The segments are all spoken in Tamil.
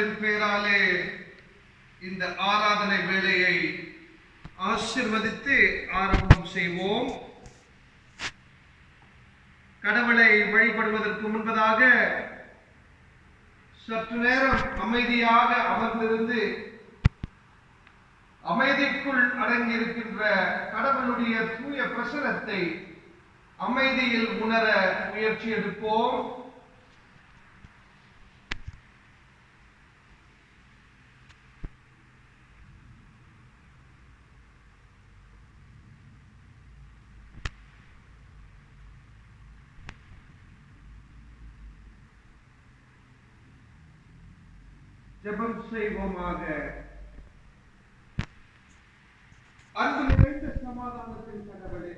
கடவுளின் பெயராலே இந்த ஆராதனை வேளையை ஆசீர்வதித்து ஆரம்பம் செய்வோம். கடவுளை வழிபடுவதற்கு முன்பதாக சற்று நேரம் அமைதியாக அமர்ந்திருந்து அமைதிக்குள் அடங்கியிருக்கின்ற கடவுளுடைய தூய பிரசனத்தை அமைதியில் உணர முயற்சி எடுப்போம். ஜெபம் செய்வோமாக. அன்பு நிறைந்த சமாதானத்தின் கடவுளே,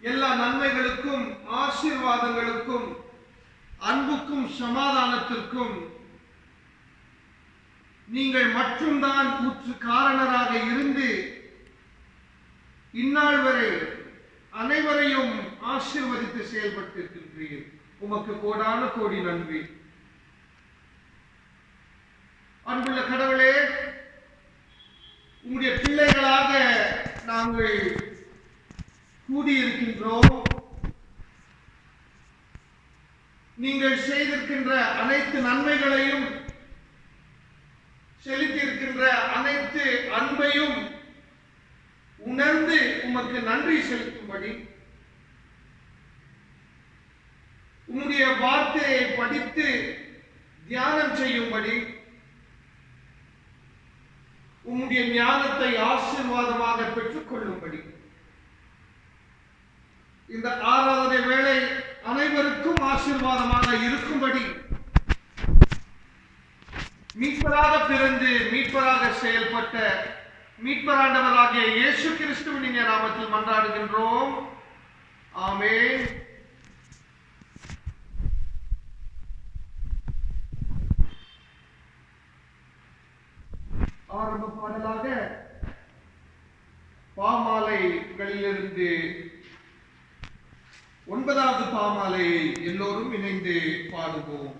எல்லா நன்மைகளுக்கும் ஆசீர்வாதங்களுக்கும் அன்புக்கும் சமாதானத்திற்கும் நீங்கள் மட்டும்தான் ஊற்று காரணராக இருந்து இந்நாள் வரை அனைவரையும் ஆசீர்வதித்து செயல்பட்டிருக்கின்றீர்கள். உமக்கு கோடான கோடி நன்றி. அன்புள்ள கடவுளே, உங்களுடைய பிள்ளைகளாக நாங்கள் கூடியிருக்கின்றோம். நீங்கள் செய்திருக்கின்ற அனைத்து நன்மைகளையும், செலுத்தியிருக்கின்ற அனைத்து அன்பையும் உணர்ந்து உமக்கு நன்றி செலுத்தும்படி, உம்முடைய வார்த்தையை படித்து தியானம் செய்யும்படி, உம்முடைய ஞானத்தை ஆசீர்வாதமாக பெற்றுக் கொள்ளும்படி, இந்த ஆராதனை வேளை அனைவருக்கும் ஆசீர்வாதமாக இருக்கும்படி, மீட்பராக பிறந்து மீட்பராக செயல்பட்ட மீட்பராண்டவராகிய இயேசு கிறிஸ்துவின் நாமத்தில் மன்றாடுகின்றோம். ஆமென். ஆரம்ப பாடலாக பாமாலைகளிலிருந்து 9வது பாமாலையை எல்லோரும் இணைந்து பாடுவோம்.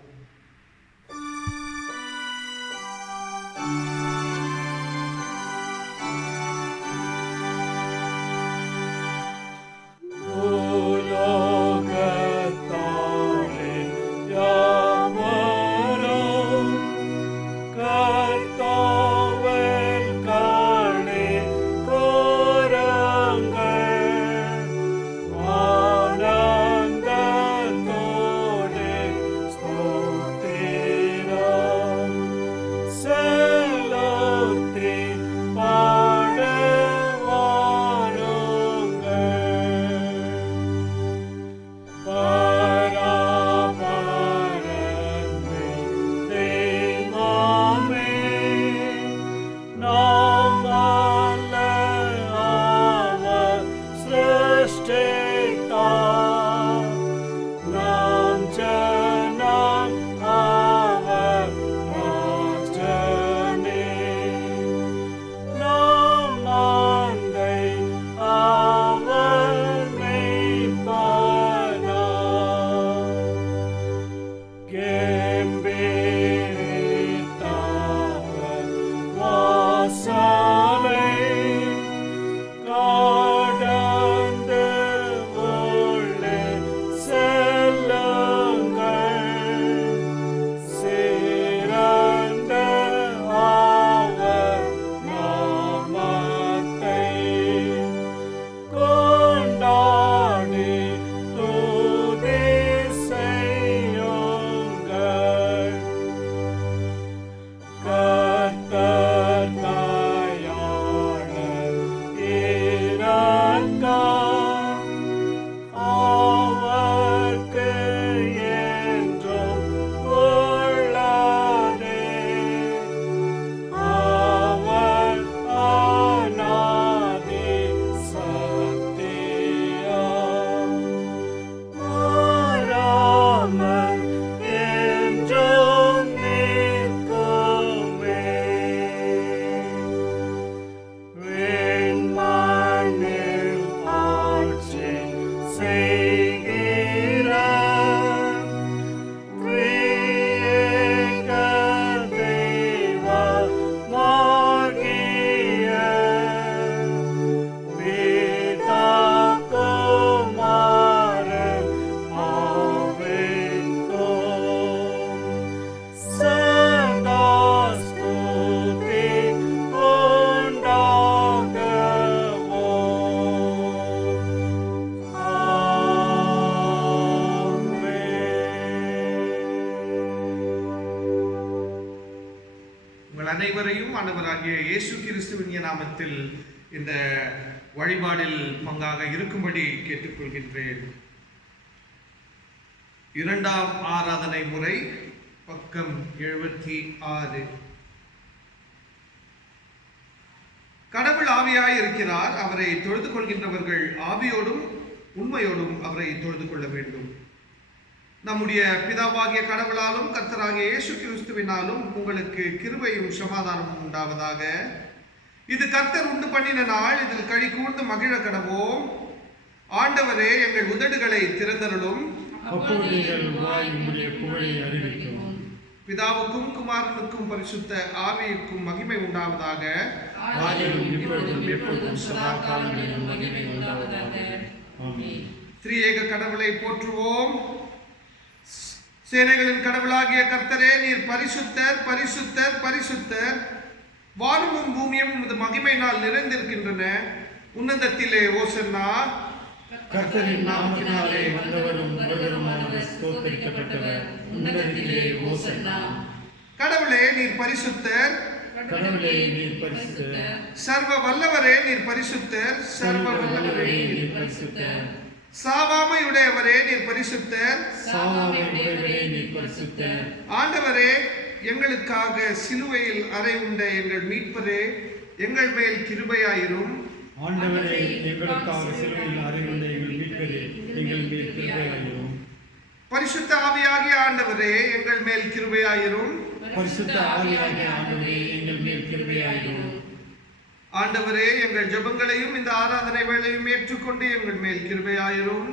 Oh உங்களையும் ஆண்டவராகிய இயேசு கிறிஸ்துவின் நாமத்தில் இந்த வழிபாடில் பங்காக இருக்கும்படி கேட்டுக்கொள்கின்றேன். இரண்டாம் ஆராதனை முறை, பக்கம் 76. கடவுள் ஆவியாய் இருக்கிறார். அவரை தொழுது கொள்கின்றவர்கள் ஆவியோடும் உண்மையோடும் அவரை தொழுது கொள்ள வேண்டும். நம்முடைய பிதாவாகிய கடவுளாலும் கர்த்தராகிய இயேசு கிறிஸ்துவினாலும் உங்களுக்கு கிருபையும் சமாதானமும் உண்டாவதாக. இது கர்த்தர் உண்டு பண்ணின நாள், இதில் களி கூர்ந்து மகிழ கடவோம். ஆண்டவரே, எங்கள் உதடுகளை திறந்தருளும். பிதாவுக்கும் குமாரனுக்கும் பரிசுத்த ஆவியுக்கும் மகிமை உண்டாவதாக. திரியேக கடவுளை போற்றுவோம். சேனைகளின் கடவுளாகிய கர்த்தரே, நீர் பரிசுத்தர், பரிசுத்தர், பரிசுத்தர். வானமும் பூமியும் உமது மகிமையினால் நிறைந்திருக்கின்றன. உன்னதத்திலே ஓசன்னா. கர்த்தரின் நாமத்தினாலே வந்தவரும் வருவருமானவர் ஸ்தோத்திரிக்கப்பட்டவர். உன்னதத்திலே ஓசன்னா. கடவுளே, நீர் பரிசுத்தர். கடவுளே, நீர் பரிசுத்தர். சர்வ வல்லவரே, நீர் பரிசுத்தர். சர்வ வல்லவரே, நீர் பரிசுத்தர். சாவாமையுடையவரே, நீர் பரிசுத்தர். சாவாமையுடையவரே, நீர் பரிசுத்தர். ஆண்டவரே, எங்களுக்காக சிலுவையில் அறை உண்ட எங்கள் மீட்பரே, எங்கள் மேல் கிருபையாயிரும். ஆண்டவரே, எங்களுக்காக சிலுவையில் அறை உண்ட எங்கள் மீட்பரே, எங்கள் மேல் கிருபையாயிரும். பரிசுத்த ஆவியாகிய ஆண்டவரே, எங்கள் மேல் கிருபையாயிரும். பரிசுத்த ஆவியாகிய ஆண்டவரே, எங்கள் மேல் கிருபையாயிரும். ஆண்டவரே, எங்கள் ஜெபங்களையும் இந்த ஆராதனை வேளையும் ஏற்றுக்கொண்டு எங்கள் மேல் கிருபையாயிரும்.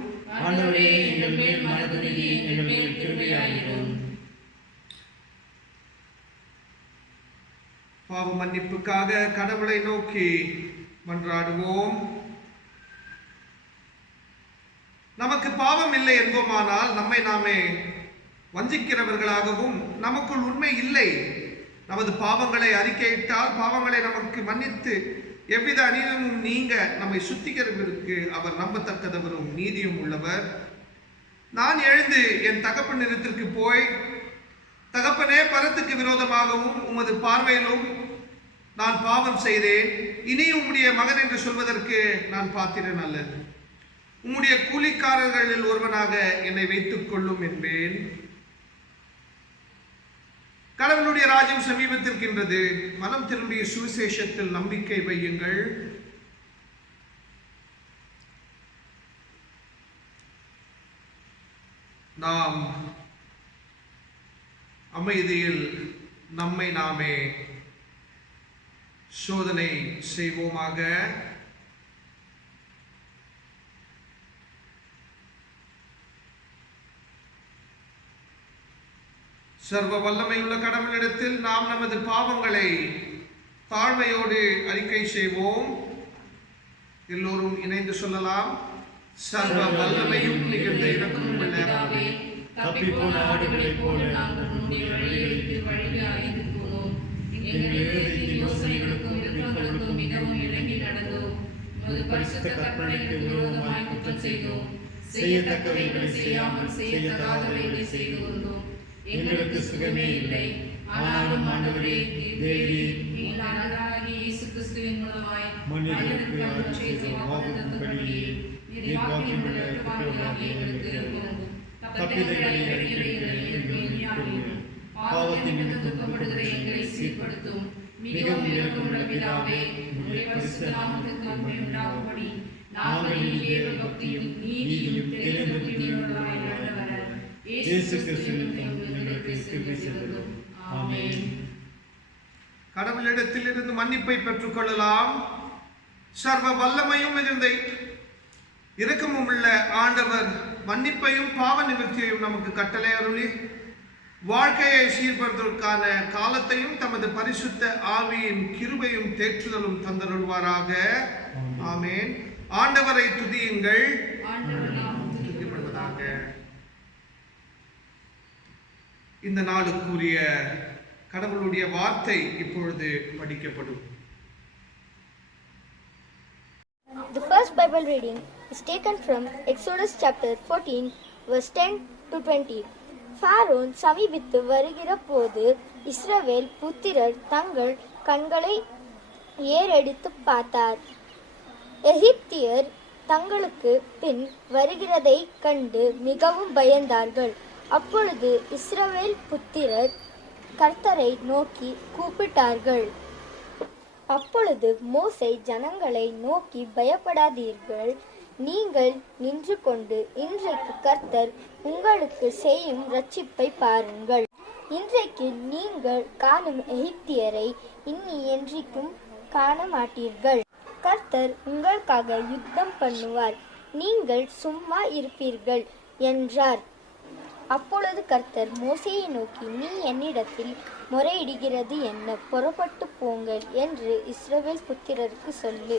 ஆண்டவரே, எங்கள் மேல் மனதுருகி எங்கள் மேல் கிருபையாயிரும். பாவ மன்னிப்புக்காக கடவுளை நோக்கி மன்றாடுவோம். நமக்கு பாவம் இல்லை என்போமானால் நம்மை நாமே வஞ்சிக்கிறவர்களாகவும், நமக்குள் உண்மை இல்லை. நமது பாவங்களை அறிக்கையிட்டால் பாவங்களை நமக்கு மன்னித்து எவ்வித அநீதமும் நீங்க நம்மை சுத்திகரிப்பதற்கு அவர் நம்பத்தக்கதவரும் நீதியும் உள்ளவர். நான் எழுந்து என் தகப்பனிடத்திற்கு போய், தகப்பனே, பரத்துக்கு விரோதமாகவும் உமது பார்வையிலும் நான் பாவம் செய்தேன். இனி உம்முடைய மகன் என்று சொல்வதற்கு நான் பாத்திரன் அல்ல. உம்முடைய கூலிக்காரர்களில் ஒருவனாக என்னை வைத்துக் கொள்ளும் என்பேன். கடவுளுடைய ராஜ்யம் சமீபத்திருக்கின்றது. மனம் திரும்பிய சுவிசேஷத்தில் நம்பிக்கை வையுங்கள். நாம் அமைதியில் நம்மை நாமே சோதனை செய்வோமாக. சர்வ வல்லமையுள்ள கடவுளிடத்தில் நாம் நமது பாவங்களை தாழ்மையோடு அறிக்கை செய்வோம். எல்லோரும் இணைந்து சொல்லலாம். சர்வ வல்லமையும் நிகழ்ந்த இரக்கமும் பிதாவே, தப்பிப்போன ஆடுகளைப் போல நாங்கள் உம்முடைய வழிகளுக்கு வழியை அறிந்து போனோம். எங்கள் இருதயத்தின் யோசனைகளுக்கும் விருப்பங்களுக்கும் மிகவும் இணங்கி நடந்தோம். உமது பரிசுத்த கற்பனைக்கு விரோதமாய் குற்றம் செய்தோம். செய்யத்தக்கவைகளை செய்யாமல் செய்யத்தகாதவைகளை செய்து வந்தோம். எங்களுக்கு சுகமே இல்லை. ஆனாலும் ஆண்டவரே, தேவி இயேசு கிறிஸ்துவின் மூலமாய் மனிதருக்கு அருள் செய்த வாக்குத்தத்தப்படியே நீர் வாக்கினுள்ள குற்றவாளிகளாகிய எங்களுக்கு இரங்கும். தப்பிதங்களை அறிக்கிற எங்களை ஞானியும் பாவத்தின் நிமித்தம் துக்கப்படுகிற எங்களை சீர்படுத்தும். மிகவும் இரக்கமுள்ள பிதாவே, உம்முடைய பரிசுத்த நாமத்துக்கு மகிமை உண்டாகும்படி நாங்கள் இனிய பக்தியும் நீதியும் தெளிவுள்ளவர்களாய் நடந்து வர இயேசு கிறிஸ்துவின் எங்களுக்கு கிருபை செய்தருளும். ஆமென். கடவுளிடத்தில் இருந்து மன்னிப்பை பெற்றுக் கொள்ளலாம். சர்வ வல்லமையும் மிகுந்த இரக்கமும் உள்ள ஆண்டவர் மன்னிப்பையும் பாவ நிவர்த்தியையும் நமக்கு கட்டளை அருளி வாழ்க்கையை சீர்படுத்துவதற்கான காலத்தையும் தமது பரிசுத்த ஆவியின் கிருபையும் தேற்றுதலும் தந்தருள்வாராக. ஆமென். ஆண்டவரை துதியுங்கள். துதிப்படுவதாக. இந்த நாளுக்குரிய கடவுளுடைய வார்த்தை இப்பொழுது படிக்கப்படும். The first Bible reading is taken from Exodus chapter 14 verse 10 to 20. ஃபாரோன் சமீபித்து வருகிற போது இஸ்ரவேல் புத்திரர் தங்கள் கண்களை ஏறெடுத்து பார்த்தார். எகிப்தியர் தங்களுக்கு பின் வருகிறதைக் கண்டு மிகவும் பயந்தார்கள். அப்பொழுது இஸ்ரவேல் புத்திரர் கர்த்தரை நோக்கி கூப்பிட்டார்கள். அப்பொழுது மோசே ஜனங்களை நோக்கி, பயப்படாதீர்கள், நீங்கள் நின்று கொண்டு இன்றைக்கு கர்த்தர் உங்களுக்கு செய்யும் இரட்சிப்பை பாருங்கள். இன்றைக்கு நீங்கள் காணும் எகிப்தியரை இனி என்றைக்கும் காண மாட்டீர்கள். கர்த்தர் உங்களுக்காக யுத்தம் பண்ணுவார், நீங்கள் சும்மா இருப்பீர்கள் என்றார். அப்பொழுது கர்த்தர் மோசேயை நோக்கி, நீ என்னிடத்தில் முறையிடுகிறது என்ன? புறப்பட்டு போங்கள் என்று இஸ்ரவேல் புத்திரருக்கு சொல்லு.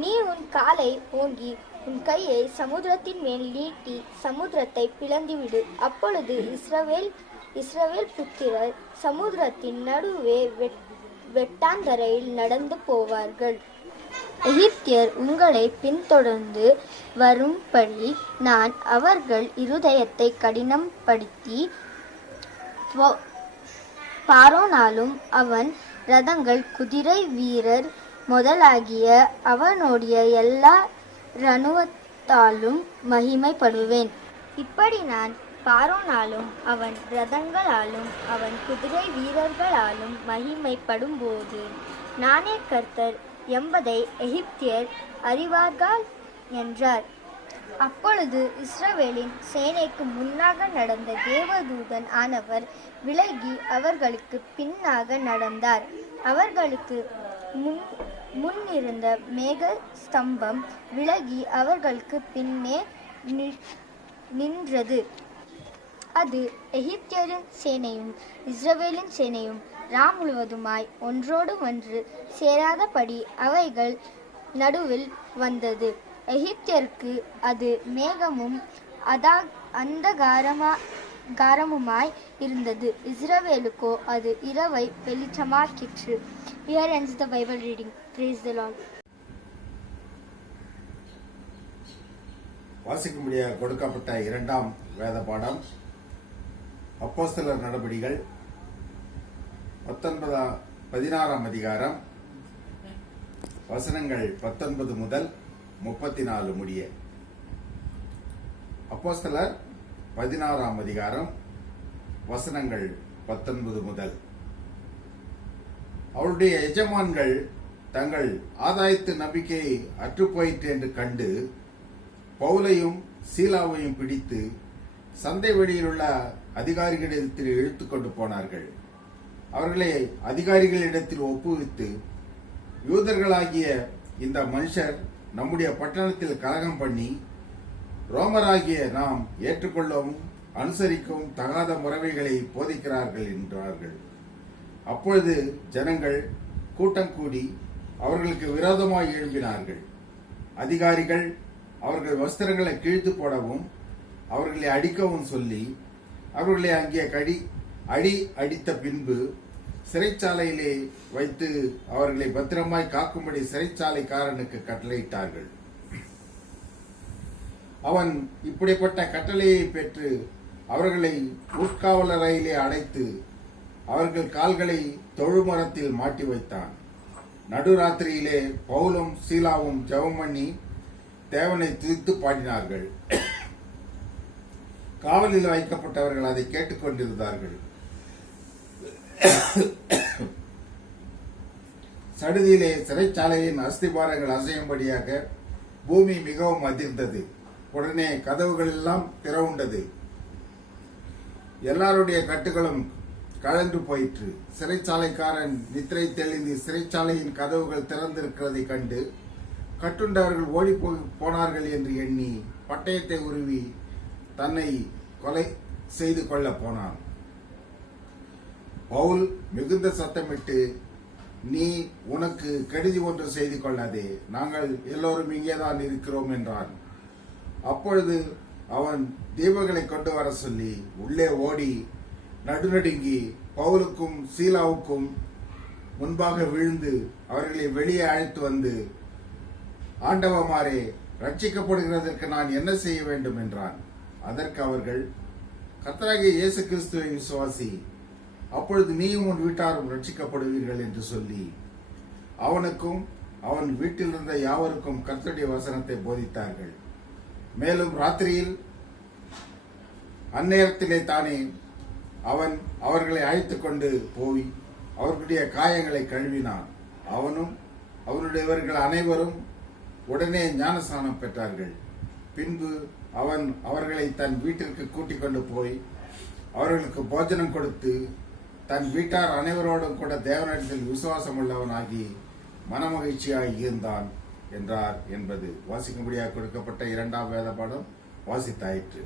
நீ உன் காலை ஓங்கி உன் கையை சமுத்திரத்தின் மேல் நீட்டி சமுத்திரத்தை பிளந்துவிடு. அப்பொழுது இஸ்ரவேல் புத்திரர் சமுத்திரத்தின் நடுவே வெட்டாந்தரையில் நடந்து போவார்கள். எகிப்தியர் உங்களை பின்தொடர்ந்து வரும்படி நான் அவர்கள் இருதயத்தை கடினப்படுத்தி பார்வோனாலும் அவன் ரதங்கள் குதிரை வீரர் முதலாகிய அவனுடைய எல்லா இராணுவத்தாலும் மகிமைப்படுவேன். இப்படி நான் பார்வோனாலும் அவன் ரதங்களாலும் அவன் குதிரை வீரர்களாலும் மகிமைப்படும்போது நானே கர்த்தர் என்பதை எகிப்தியர் அறிவார்கள் என்றார். அப்பொழுது இஸ்ரவேலின் சேனைக்கு முன்னாக நடந்த தேவதூதன் ஆனவர் விலகி அவர்களுக்கு பின்னாக நடந்தார். அவர்களுக்கு முன்னிருந்த மேக ஸ்தம்பம் விலகி அவர்களுக்கு பின்னே நின்றது. அது எகிப்தியரின் சேனையும் இஸ்ரவேலின் சேனையும் முழுவதுமாய் ஒன்றோடு ஒன்று சேராதபடி அவைகள் நடுவில் வந்தது. எகிப்தியருக்கு அது மேகமும் அந்தகாரமுமாய் இருந்தது, இஸ்ரவேலுக்கோ அது இரவை வெளிச்சமாக்கிற்று. Here ends the Bible reading. Praise the Lord. வாசிக்கும்படியாக கொடுக்கப்பட்ட இரண்டாம் வேத பாடம் அப்போஸ்தலர் நடபடிகள் 16ஆம் அதிகாரம் வசனங்கள் 19 முதல் 34 முடிய. அப்போஸ்தலர் 16ஆம் அதிகாரம் வசனங்கள் 19 முதல். அவருடைய எஜமான்கள் தங்கள் ஆதாயத்து நம்பிக்கையை அற்றுப்போயிற்று என்று கண்டு பவுலையும் சீலாவையும் பிடித்து சந்தை வெளியில் உள்ள அதிகாரிகளிடத்தில் இழுத்து கொண்டு போனார்கள். அவர்களை அதிகாரிகளிடத்தில் ஒப்புவித்து, யூதர்களாகிய இந்த மனுஷர் நம்முடைய பட்டணத்தில் கலகம் பண்ணி ரோமராகிய நாம் ஏற்றுக்கொள்ளவும் அனுசரிக்கவும் தகாத முறைமைகளை போதிக்கிறார்கள் என்றார்கள். அப்பொழுது ஜனங்கள் கூட்டம் கூடி அவர்களுக்கு விரோதமாய் எழும்பினார்கள். அதிகாரிகள் அவர்கள் வஸ்திரங்களை கிழித்து போடவும் அவர்களை அடிக்கவும் சொல்லி அவர்களை அங்கே அடித்த பின்பு சிறைச்சாலையிலே வைத்து அவர்களை பத்திரமாய் காக்கும்படி சிறைச்சாலைக்காரனுக்கு கட்டளையிட்டார்கள். அவன் இப்படிப்பட்ட கட்டளையை பெற்று அவர்களை உட்காவலறையிலே அடைத்து அவர்கள் கால்களை தொழுமரத்தில் மாட்டி வைத்தான். நடுராத்திரியிலே பவுலும் சீலாவும் ஜெபம் பண்ணி தேவனை துதித்து பாடினார்கள். காவலில் வைக்கப்பட்டவர்கள் அதை கேட்டுக்கொண்டிருந்தார்கள். சடுதியிலே சிறைச்சாலையின் அஸ்திபாரங்கள் அசையும்படியாக பூமி மிகவும் அதிர்ந்தது. உடனே கதவுகள் எல்லாம் திறவுண்டது. எல்லாருடைய கட்டுகளும் கழன்று போயிற்று. சிறைச்சாலைக்காரன் நித்திரை தெளிந்து சிறைச்சாலையின் கதவுகள் திறந்திருக்கிறதை கண்டு கட்டுண்டவர்கள் ஓடி போனார்கள் என்று எண்ணி பட்டயத்தை உருவி தன்னை கொலை செய்து கொள்ள போனான். பவுல் மிகுந்த சத்தமிட்டு, நீ உனக்கு கெடுதி ஒன்று செய்து கொள்ளாதே, நாங்கள் எல்லோரும் இங்கேதான் இருக்கிறோம் என்றான். அப்பொழுது அவன் தீபங்களை கொண்டு வர சொல்லி உள்ளே ஓடி நடுநடுங்கி பவுலுக்கும் சீலாவுக்கும் முன்பாக விழுந்து அவர்களை வெளியே அழைத்து வந்து, ஆண்டவமாரே, ரட்சிக்கப்படுகிறதற்கு நான் என்ன செய்ய வேண்டும் என்றான். அதற்கு அவர்கள், கர்த்தராகிய இயேசு கிறிஸ்துவை விசுவாசி, அப்பொழுது நீயும் உன் வீட்டாரும் ரட்சிக்கப்படுவீர்கள் என்று சொல்லி அவனுக்கும் அவன் வீட்டில் இருந்த யாவருக்கும் கர்த்தருடைய வசனத்தை போதித்தார்கள். மேலும் ராத்திரியில் அந்நேரத்திலே தானே அவன் அவர்களை அழைத்துக் கொண்டு போய் அவர்களுடைய காயங்களை கழுவினான். அவனும் அவருடையவர்கள் அனைவரும் உடனே ஞானஸ்நானம் பெற்றார்கள். பின்பு அவன் அவர்களை தன் வீட்டிற்கு கூட்டிக் கொண்டு போய் அவர்களுக்கு போஜனம் கொடுத்து தன் வீட்டார் அனைவரோடும் கூட தேவனிடத்தில் விசுவாசம் உள்ளவனாகி மனமகிழ்ச்சியாய் இருந்தான் என்றார் என்பது வாசிக்கும்படியாக கொடுக்கப்பட்ட 2ஆம் வேத பாடம் வாசித்தாயிற்று.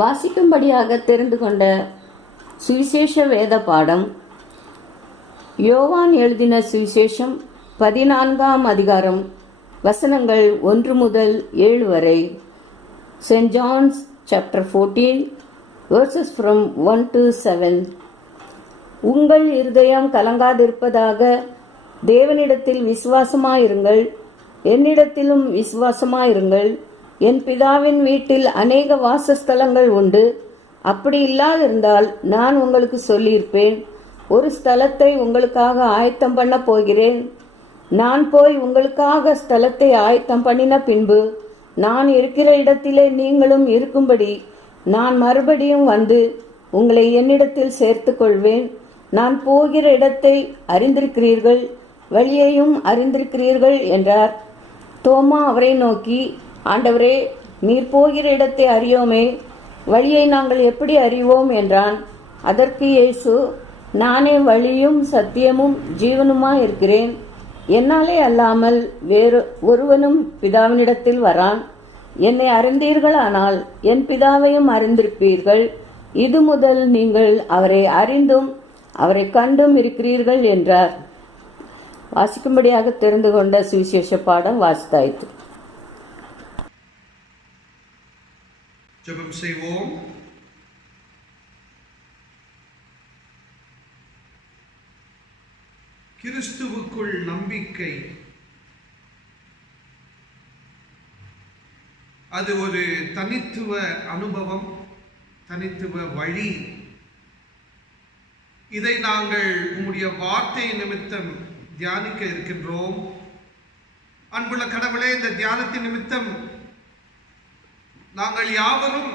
வாசிக்கும்படியாக தெரிந்து கொண்ட சுவிசேஷ வேத பாடம் யோவான் எழுதின சுவிசேஷம் 14ஆம் அதிகாரம் வசனங்கள் 1 முதல் 7 வரை. St. John's chapter 14 verses from 1 to 7. உங்கள் இருதயம் கலங்காதிருப்பதாக, தேவனிடத்தில் விசுவாசமாயிருங்கள், என்னிடத்திலும் விசுவாசமாயிருங்கள். என் பிதாவின் வீட்டில் அநேக வாசஸ்தலங்கள் உண்டு. அப்படி இல்லாதிருந்தால் நான் உங்களுக்கு சொல்லியிருப்பேன். ஒரு ஸ்தலத்தை உங்களுக்காக ஆயத்தம் பண்ண போகிறேன். நான் போய் உங்களுக்காக ஸ்தலத்தை ஆயத்தம் பண்ணின பின்பு நான் இருக்கிற இடத்திலே நீங்களும் இருக்கும்படி நான் மறுபடியும் வந்து உங்களை என்னிடத்தில் சேர்த்து கொள்வேன். நான் போகிற இடத்தை அறிந்திருக்கிறீர்கள், வழியையும் அறிந்திருக்கிறீர்கள் என்றார். தோமா அவரை நோக்கி, ஆண்டவரே, நீர் போகிற இடத்தை அறியோமே, வழியை நாங்கள் எப்படி அறிவோம் என்றான். அதற்கு இயேசு, நானே வழியும் சத்தியமும் ஜீவனுமாய் இருக்கிறேன். என்னாலே அல்லாமல் வேறு ஒருவனும் பிதாவினிடத்தில் வரான். என்னை அறிந்தீர்களானால் என் பிதாவையும் அறிந்திருப்பீர்கள். இது முதல் நீங்கள் அவரை அறிந்தும் அவரை கண்டும் இருக்கிறீர்கள் என்றார். வாசிக்கும்படியாக தெரிந்து கொண்ட சுவிசேஷ பாடம் வாசித்தாயிற்று. ஜெபம் செய்வோம். கிறிஸ்துவுக்குள் நம்பிக்கை அது ஒரு தனித்துவ அனுபவம், தனித்துவ வழி. இதை நாங்கள் உம்முடைய வார்த்தை நிமித்தம் தியானிக்க இருக்கின்றோம். அன்புள்ள கடவுளே, இந்த தியானத்தின் நிமித்தம் நாங்கள் யாவரும்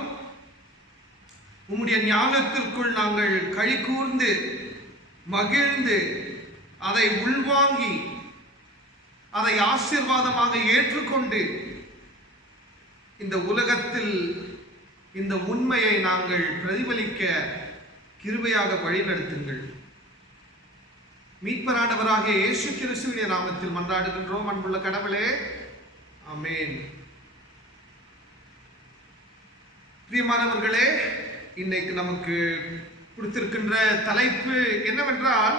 உம்முடைய ஞானத்திற்குள் நாங்கள் களி கூர்ந்து மகிழ்ந்து அதை உள்வாங்கி அதை ஆசீர்வாதமாக ஏற்றுக்கொண்டு இந்த உலகத்தில் இந்த உண்மையை நாங்கள் பிரதிபலிக்க கிருபையாக வழிநடத்துங்கள். மீட்பரானவராகிய இயேசு கிறிஸ்துவின் நாமத்தில் மன்றாடுகின்றோம் அன்புள்ள கடவுளே, ஆமென். பிரியமானவர்களே, இன்னைக்கு நமக்கு கொடுத்திருக்கின்ற தலைப்பு என்னவென்றால்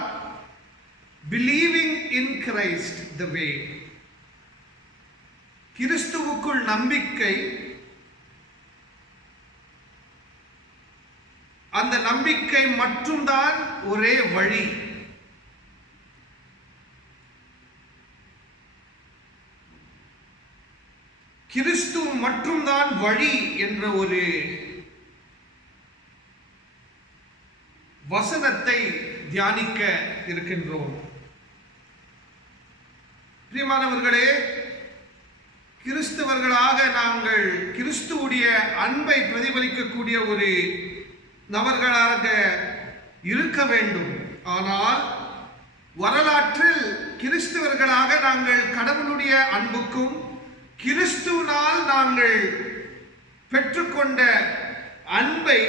பிலீவிங் இன் கிரைஸ்ட் த வே. கிறிஸ்துவுக்குள் நம்பிக்கை, அந்த நம்பிக்கை மட்டும்தான் ஒரே வழி. கிறிஸ்து மட்டும்தான் வழி என்ற ஒரு வசனத்தை தியானிக்க இருக்கின்றோம். பிரியமானவர்களே, கிறிஸ்தவர்களாக நாங்கள் கிறிஸ்துவுடைய அன்பை பிரதிபலிக்கக்கூடிய ஒரு நபர்களாக இருக்க வேண்டும். ஆனால் வரலாற்றில் கிறிஸ்தவர்களாக நாங்கள் கடவுளுடைய அன்புக்கும் கிறிஸ்துவினால் நாங்கள் பெற்றுக்கொண்ட அன்பை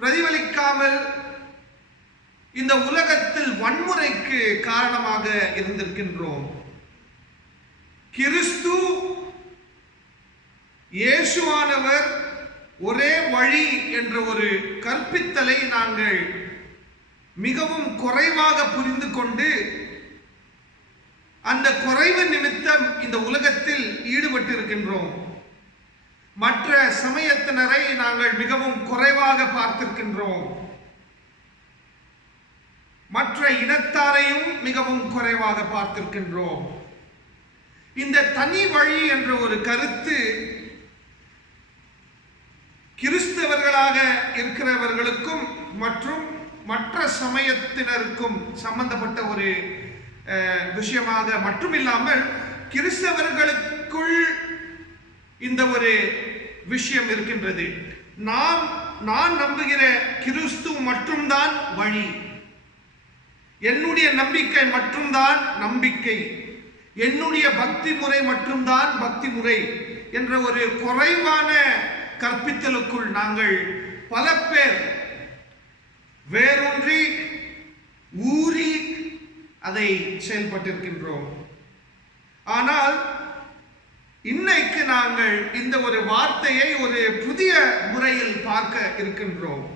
பிரதிபலிக்காமல் இந்த உலகத்தில் வன்முறைக்கு காரணமாக இருந்திருக்கின்றோம். கிறிஸ்து இயேசுவானவர் ஒரே வழி என்ற ஒரு கற்பித்தலை நாங்கள் மிகவும் குறைவாக புரிந்து கொண்டு அந்த குறைவு நிமித்தம் இந்த உலகத்தில் ஈடுபட்டிருக்கின்றோம். மற்ற சமயத்தினரை நாங்கள் மிகவும் குறைவாக பார்த்திருக்கின்றோம். மற்ற இனத்தாரையும் மிகவும் குறைவாக பார்த்திருக்கின்றோம். இந்த தனி வழி என்ற ஒரு கருத்து கிறிஸ்து கிறிஸ்தவர்களாக இருக்கிறவர்களுக்கும் மற்றும் மற்ற சமயத்தினருக்கும் சம்பந்தப்பட்ட ஒரு விஷயமாக மட்டுமில்லாமல் கிறிஸ்தவர்களுக்குள் இந்த ஒரு விஷயம் இருக்கின்றது. நான் நம்புகிற கிறிஸ்து மட்டும்தான் வழி, என்னுடைய நம்பிக்கை மட்டும்தான் நம்பிக்கை, என்னுடைய பக்தி முறை மட்டும்தான் பக்தி முறை என்ற ஒரு குறைவான கற்பித்தலுக்குள் நாங்கள் பல பேர் வேரூன்றி ஊறி அதை செயல்பட்டிருக்கின்றோம். ஆனால் இன்னைக்கு நாங்கள் இந்த ஒரு வார்த்தையை ஒரு புதிய முறையில் பார்க்க இருக்கின்றோம்.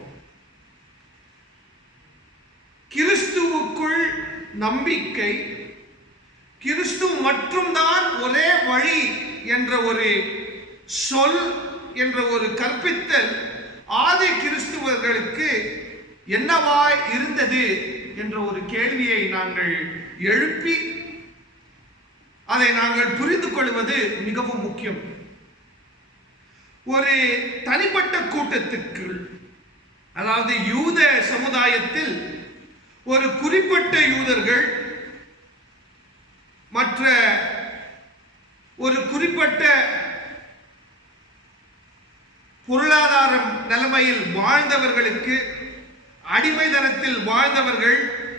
கிறிஸ்துவுக்குள் நம்பிக்கை, கிறிஸ்து மட்டும்தான் ஒரே வழி என்ற ஒரு சொல், என்ற ஒரு கற்பித்தல் ஆதி கிறிஸ்துவர்களுக்கு என்னவாய் இருந்தது என்ற ஒரு கேள்வியை நாங்கள் எழுப்பி அதை நாங்கள் புரிந்து கொள்வது மிகவும் முக்கியம். ஒரு தனிப்பட்ட கூட்டத்துக்கு, அதாவது யூத சமுதாயத்தில் ஒரு குறிப்பிட்ட யூதர்கள் மற்ற ஒரு குறிப்பிட்ட பொருளாதார நிலைமையில் வாழ்ந்தவர்களுக்கு, அடிமைதனத்தில் வாழ்ந்தவர்கள்,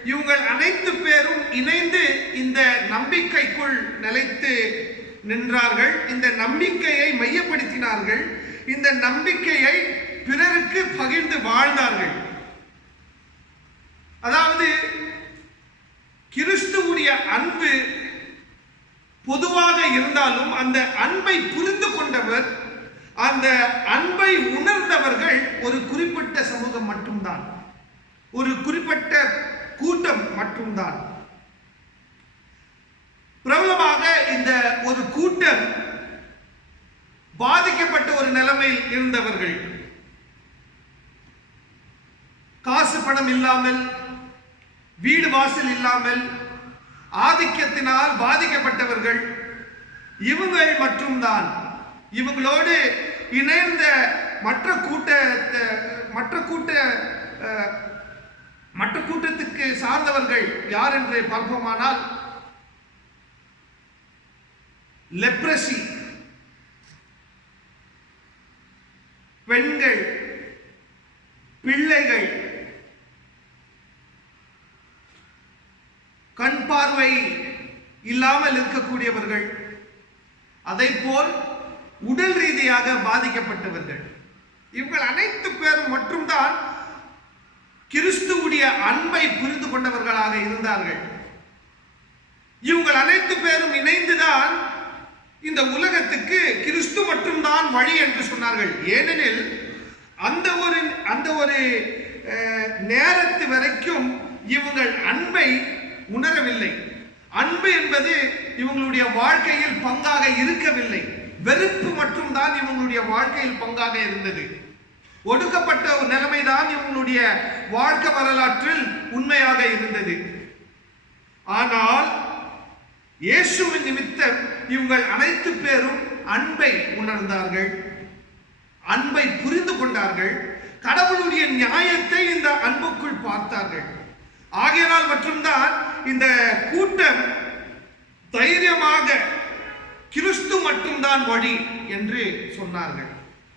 இவங்கள் அனைத்து பேரும் இணைந்து இந்த நம்பிக்கைக்குள் நிலைத்து நின்றார்கள். இந்த நம்பிக்கையை மையப்படுத்தினார்கள். இந்த நம்பிக்கையை பிறருக்கு பகிர்ந்து வாழ்ந்தார்கள். அதாவது கிறிஸ்துவுடைய அன்பு பொதுவாக இருந்தாலும் அந்த அன்பை புரிந்து கொண்டவர், அந்த அன்பை உணர்ந்தவர்கள் ஒரு குறிப்பிட்ட சமூகம் மட்டும்தான், ஒரு குறிப்பிட்ட கூட்டம் மட்டும்தான். பிரபலமாக இந்த ஒரு கூட்டம் பாதிக்கப்பட்ட ஒரு நிலைமையில் இருந்தவர்கள், காசு பணம் இல்லாமல், வீடு வாசல் இல்லாமல், ஆதிக்கத்தினால் பாதிக்கப்பட்டவர்கள் இவங்கள் மட்டும்தான். இவங்களோடு இணைந்த மற்ற கூட்டத்துக்கு சார்ந்தவர்கள் யார் என்று பார்ப்போமானால், லெப்ரசி, பெண்கள், பிள்ளைகள், கண் பார்வை இல்லாமல் இருக்கக்கூடியவர்கள், அதைப்போல் உடல் ரீதியாக பாதிக்கப்பட்டவர்கள், இவர்கள் அனைத்து பேரும் மட்டும்தான் கிறிஸ்துவுடைய அன்பை புரிந்து கொண்டவர்களாக இருந்தார்கள். இவங்கள் அனைத்து பேரும் இணைந்துதான் இந்த உலகத்துக்கு கிறிஸ்து மட்டும்தான் வழி என்று சொன்னார்கள். ஏனெனில் அந்த ஒரு நேரத்து வரைக்கும் இவங்கள் அன்பை உணரவில்லை. அன்பு என்பது இவங்களுடைய வாழ்க்கையில் பங்காக இருக்கவில்லை. வெறுப்பு மட்டும்தான் இவங்களுடைய வாழ்க்கையில் பங்காக இருந்தது. ஒடுக்கப்பட்ட ஒரு நிலைமைதான் இவங்களுடைய வாழ்க்கை வரலாற்றில் உண்மையாக இருந்தது. ஆனால் இயேசுவின் நிமித்தம் இவங்கள் அனைத்து பேரும் அன்பை உணர்ந்தார்கள், அன்பை புரிந்து கொண்டார்கள், கடவுளுடைய நியாயத்தை இந்த அன்புக்குள் பார்த்தார்கள். ஆகையினால் மட்டும்தான் இந்த கூட்டம் தைரியமாக கிறிஸ்து மட்டும்தான் வழி என்று சொன்னார்கள்.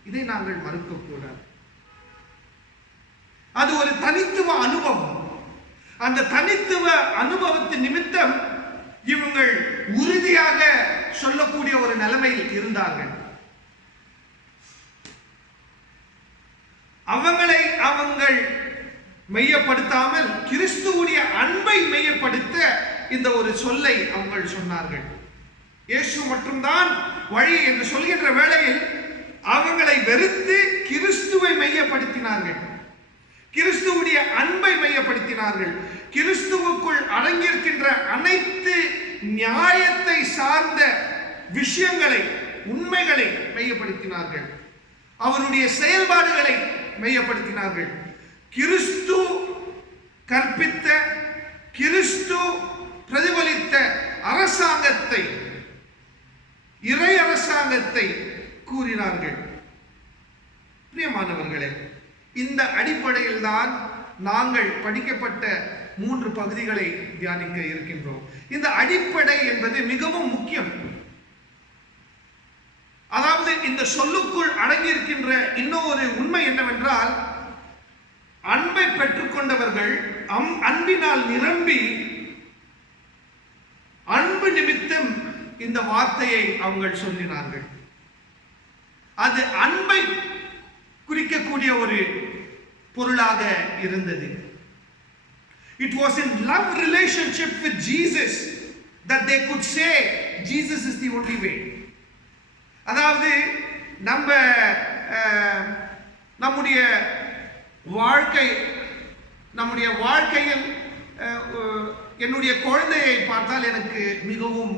இதை நாங்கள் மறுக்கக்கூடாது. அது ஒரு தனித்துவ அனுபவம். அந்த தனித்துவ அனுபவத்தின் நிமித்தம் இவங்கள் உறுதியாக சொல்லக்கூடிய ஒரு நிலைமையில் இருந்தார்கள். அவங்கள் மையப்படுத்தாமல் கிறிஸ்துவுடைய அன்பை மையப்படுத்த இந்த ஒரு சொல்லை அவங்கள் சொன்னார்கள். இயேசு மட்டும்தான் வழி என்று சொல்கின்ற வேளையில் அவங்களை வெறுத்து கிறிஸ்துவை மையப்படுத்தினார்கள், கிறிஸ்துவுடைய அன்பை மையப்படுத்தினார்கள், கிறிஸ்துவுக்குள் அடங்கியிருக்கின்ற அனைத்து நியாயத்தை சார்ந்த விஷயங்களை, உண்மைகளை மையப்படுத்தினார்கள், அவருடைய செயல்பாடுகளை மையப்படுத்தினார்கள். கிறிஸ்து கற்பித்த, கிறிஸ்து பிரதிபலித்த அரசாங்கத்தை, இறை அரசாங்கத்தை கூறினார்கள். பிரியமானவர்களே, இந்த அடிப்படையில் தான் நாங்கள் படிக்கப்பட்ட 3 பகுதிகளை தியானிக்க இருக்கின்றோம். இந்த அடிப்படை என்பது மிகவும் முக்கியம். அதாவது இந்த சொல்லுக்குள் அடங்கியிருக்கின்ற இன்னொரு உண்மை என்னவென்றால், அன்பை பெற்றுக்கொண்டவர்கள் அன்பினால் நிரம்பி அன்பு நிமித்தம் இந்த வார்த்தையை அவங்க சொல்லினார்கள். அது அன்பை குறிக்கக்கூடிய ஒரு பொருளாக இருந்தது. It was in love relationship with Jesus that they could say Jesus is the only way. அதாவது நம்முடைய வாழ்க்கையில் என்னுடைய குழந்தையை பார்த்தால் எனக்கு மிகவும்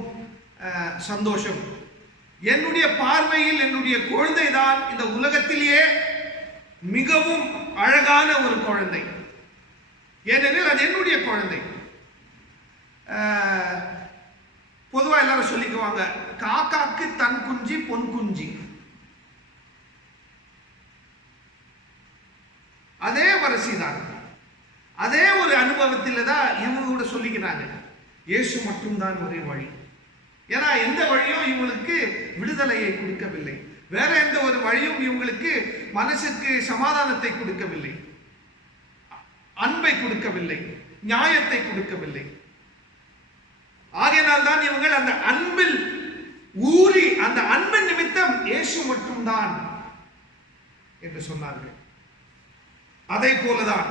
சந்தோஷம். என்னுடைய பார்வையில் என்னுடைய குழந்தை தான் இந்த உலகத்திலேயே மிகவும் அழகான ஒரு குழந்தை. ஏனெனில் அது என்னுடைய குழந்தை. பொதுவா எல்லாரும் சொல்லிக்குவாங்க, காக்காக்கு தன் குஞ்சி பொன் குஞ்சி. அதே வரிசைதான், அதே ஒரு அனுபவத்தில் தான் இவங்க கூட சொல்லிக்கிறாங்க, இயேசு மட்டும்தான் ஒரே வழி. ஏன்னா எந்த வழியும் இவங்களுக்கு விடுதலையை கொடுக்கவில்லை, வேற எந்த ஒரு வழியும் இவங்களுக்கு மனசுக்கு சமாதானத்தை கொடுக்கவில்லை, அன்பை கொடுக்கவில்லை, நியாயத்தை கொடுக்கவில்லை. ஆகையினால் தான் இவங்கள் அந்த அன்பில் ஊறி அந்த அன்பின் நிமித்தம் இயேசு மட்டும்தான் என்று சொன்னார்கள். அதே போலதான்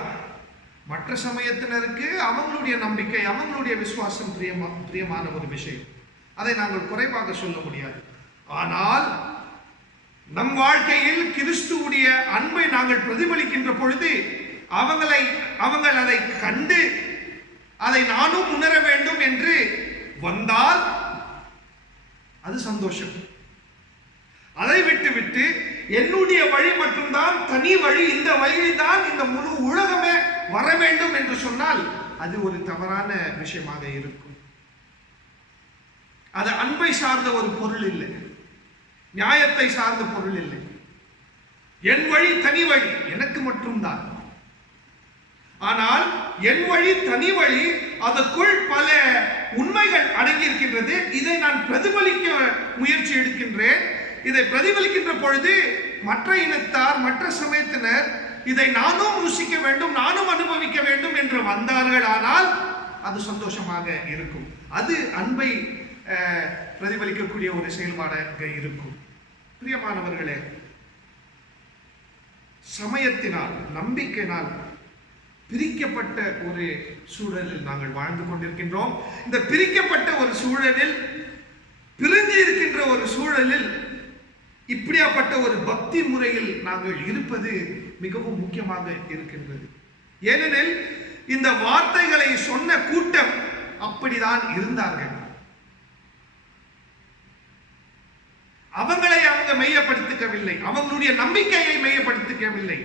மற்ற சமயத்தினருக்கு அவங்களுடைய நம்பிக்கை, அவங்களுடைய விசுவாசம் பிரியமான ஒரு விஷயம். அதை நாங்கள் குறைவாக சொல்ல முடியாது. ஆனால் நம் வாழ்க்கையில் கிறிஸ்துவுடைய அன்பை நாங்கள் பிரதிபலிக்கின்ற பொழுது அவங்கள் அதை கண்டு அதை நானும் உணர வேண்டும் என்று வந்தால் அது சந்தோஷம். அதை விட்டு என்னுடைய வழி மட்டும்தான் தனி வழி, இந்த வழியில் தான் இந்த முழு உலகமே வர வேண்டும் என்று சொன்னால் அது ஒரு தவறான விஷயமாக இருக்கும். அது அன்பை சார்ந்த ஒரு பொருள் இல்லை, நியாயத்தை சார்ந்த பொருள் இல்லை. என் வழி தனி வழி எனக்கு மட்டும்தான். ஆனால் என் வழி தனி வழி, அதற்குள் பல உண்மைகள் அடங்கியிருக்கின்றது. இதை நான் பிரதிபலிக்க முயற்சி எடுக்கின்றேன். இதை பிரதிபலிக்கின்ற பொழுது மற்ற இனத்தார், மற்ற சமயத்தினர் இதை நானும் ருசிக்க வேண்டும், நானும் அனுபவிக்க வேண்டும் என்று வந்தார்கள். ஆனால் அது சந்தோஷமாக இருக்கும். அது அன்பை பிரதிபலிக்கக்கூடிய ஒரு செயல்பாடாக இருக்கும். பிரியமானவர்களே, சமயத்தினால், நம்பிக்கையினால் பிரிக்கப்பட்ட ஒரு சூழலில் நாங்கள் வாழ்ந்து கொண்டிருக்கின்றோம். இந்த பிரிக்கப்பட்ட ஒரு சூழலில், பிரிஞ்சு இருக்கின்ற ஒரு சூழலில் இப்படியாப்பட்ட ஒரு பக்தி முறையில் நாங்கள் இருப்பது மிகவும் முக்கியமாக இருக்கின்றது. ஏனெனில் இந்த வார்த்தைகளை சொன்ன கூட்டம் அப்படிதான் இருந்தார்கள். அவங்களை அவங்க மையப்படுத்திக்கவில்லை, அவங்களுடைய நம்பிக்கையை மையப்படுத்திக்கவில்லை.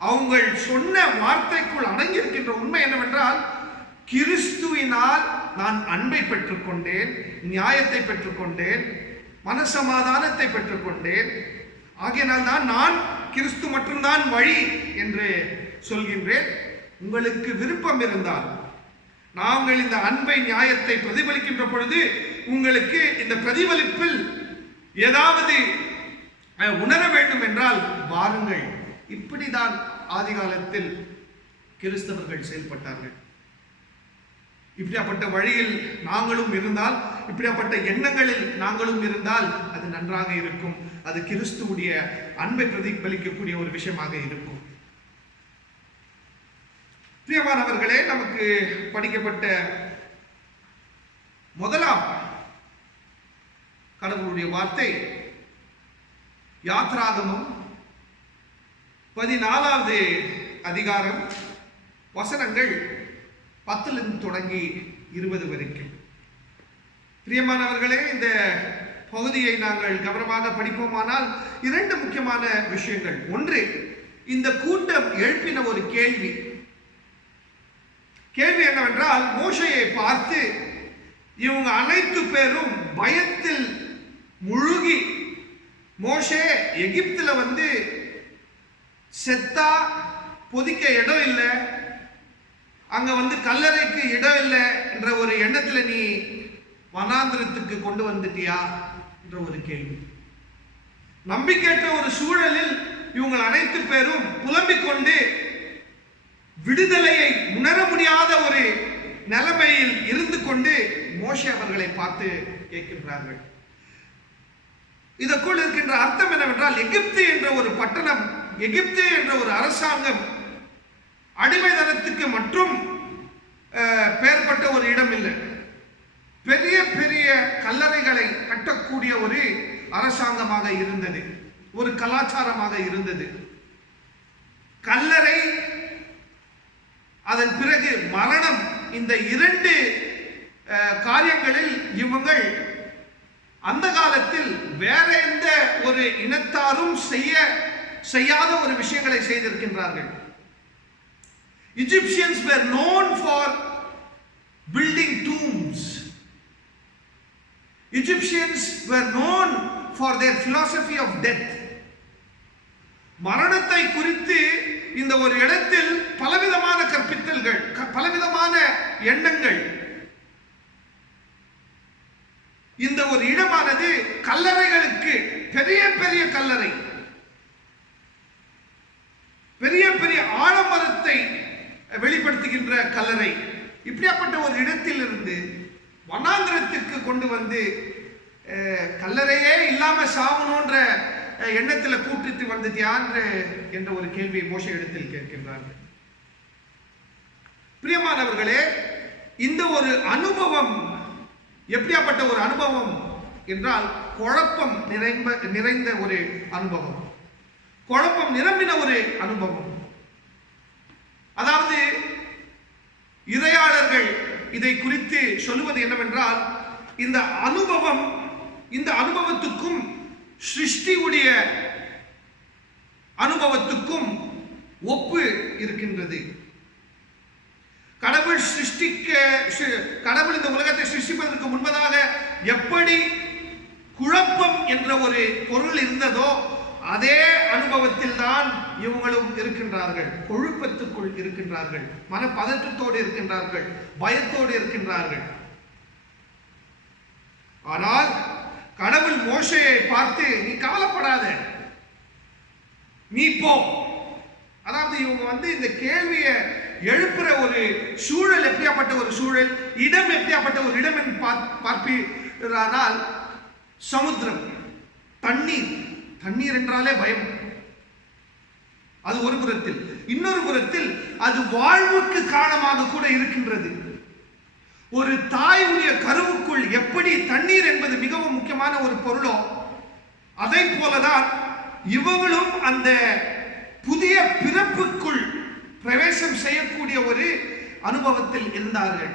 அவங்க சொன்ன வார்த்தைக்குள் அடங்கியிருக்கின்ற உண்மை என்னவென்றால், கிறிஸ்துவினால் நான் அன்பை பெற்றுக்கொண்டேன், நியாயத்தை பெற்றுக்கொண்டேன், மனசமாதானத்தை பெற்றுக்கொண்டேன். ஆகையினால் தான் நான் கிறிஸ்து மட்டும்தான் வழி என்று சொல்கின்றேன். உங்களுக்கு விருப்பம் இருந்தால் நாங்கள் இந்த அன்பை, நியாயத்தை பிரதிபலிக்கின்ற பொழுது உங்களுக்கு இந்த பிரதிபலிப்பில் ஏதாவது உணர வேண்டும் என்றால் வாருங்கள். இப்படிதான் ஆதி காலத்தில் கிறிஸ்தவர்கள் செயல்பட்டார்கள். இப்படியாப்பட்ட வழியில் நாங்களும் இருந்தால், இப்படியாப்பட்ட எண்ணங்களில் நாங்களும் இருந்தால் அது நன்றாக இருக்கும். அது கிறிஸ்துவுடைய அன்பை பிரதிபலிக்கக்கூடிய ஒரு விஷயமாக இருக்கும். பிரியமானவர்களே, நமக்கு படிக்கப்பட்ட முதலாம் கடவுளுடைய வார்த்தை யாத்ராகமம் 14வது அதிகாரம் வசனங்கள் 10 தொடங்கி 20 வரைக்கும். பிரியமானவர்களே, இந்த பகுதியை நாங்கள் கவனமாக படிப்போமானால் 2 முக்கியமான விஷயங்கள். ஒன்று, இந்த கூட்டம் எழுப்பின ஒரு கேள்வி என்னவென்றால், மோசேயை பார்த்து இவங்க அனைத்து பேரும் பயத்தில் முழுகி, மோசே எகிப்தில் செத்தா பொதிக்க இடம் இல்லை, அங்க கல்லறைக்கு இடம் இல்லை என்ற ஒரு எண்ணத்துல நீ வனாந்திரத்துக்கு கொண்டு வந்துட்டியா என்ற ஒரு கேள்வி. நம்பிக்கையற்ற ஒரு சூழலில் இவங்க அனைத்து பேரும் புலம்பிக் கொண்டு விடுதலையை உணர முடியாத ஒரு நிலைமையில் இருந்து கொண்டு மோசே அவர்களை பார்த்து கேட்கின்றார்கள். இதற்குள் இருக்கின்ற அர்த்தம் என்னவென்றால், எகிப்து என்ற ஒரு பட்டணம், எகிப்து என்ற ஒரு அரசாங்கம் அடிமைதனத்துக்கு மற்றும் பெயர்பட்ட ஒரு இடம் இல்லை. பெரிய பெரிய கல்லறைகளை கட்டக்கூடிய ஒரு அரசாங்கமாக இருந்தது, ஒரு கலாச்சாரமாக இருந்தது. கல்லறை, அதன் பிறகு மரணம், இந்த இரண்டு காரியங்களில் இவங்கள் அந்த காலத்தில் வேற எந்த ஒரு இனத்தாரும் செய்யாத ஒரு விஷயங்களை செய்திருக்கின்றார்கள். Egyptians were known for building tombs. Egyptians were known for their philosophy of death. மரணத்தை குறித்து இந்த ஒரு இடத்தில் பலவிதமான கற்பித்தல்கள், பலவிதமான எண்ணங்கள். இந்த ஒரு இடமானது கல்லறைகளுக்கு, பெரிய பெரிய கல்லறை, பெரிய பெரிய ஆலமரத்தை வெளிப்படுத்துகின்ற கல்லறை, இப்படியாப்பட்ட ஒரு இடத்தில் இருந்து வனாந்திரத்துக்கு கொண்டு வந்து கல்லறையே இல்லாம சாவணுன்ற எண்ணத்தில் கூட்டிட்டு வந்தது என்ற ஒரு கேள்வியை மோசே இடத்தில் கேட்கின்றார்கள். பிரியமானவர்களே, இந்த ஒரு அனுபவம் எப்படியாப்பட்ட ஒரு அனுபவம் என்றால், குழப்பம் நிறைந்த ஒரு அனுபவம், குழப்பம் நிரம்பின ஒரு அனுபவம். அதாவது இறையாளர்கள் இதை குறித்து சொல்லுவது என்னவென்றால், இந்த அனுபவம், இந்த அனுபவத்துக்கும் சிருஷ்டியுடைய அனுபவத்துக்கும் ஒப்பு இருக்கின்றது. கடவுள் இந்த உலகத்தை சிருஷ்டிப்பதற்கு முன்பதாக எப்படி குழப்பம் என்ற ஒரு பொருள் இருந்ததோ அதே அனுபவத்தில் தான் இவங்களும் இருக்கின்றார்கள். கொழுப்பத்துக்குள் இருக்கின்றார்கள், மனப்பதற்றத்தோடு இருக்கின்றார்கள், பயத்தோடு இருக்கின்றார்கள். ஆனால் கடவுள் மோசேயை பார்த்து, நீ கவலைப்படாத, நீ போ. அதாவது இவங்க இந்த கேள்வியை எழுப்புற ஒரு சூழல் எப்படியாப்பட்ட ஒரு சூழல், இடம் எப்படியாப்பட்ட ஒரு இடம் என்று பார்ப்பீரானால், சமுத்திரம், தண்ணீர். தண்ணீர் என்றாலே பயம். அது ஒரு புறத்தில். இன்னொரு புறத்தில் அது வாழ்வுக்கு காரணமாக கூட இருக்கின்றது. ஒரு தாயுடைய கருவுக்குள் எப்படி தண்ணீர் என்பது மிகவும் முக்கியமான ஒரு பொருளோ, அதை போலதான் இவங்களும் அந்த புதிய பிறப்புக்குள் பிரவேசம் செய்யக்கூடிய ஒரு அனுபவத்தில் இருந்தார்கள்.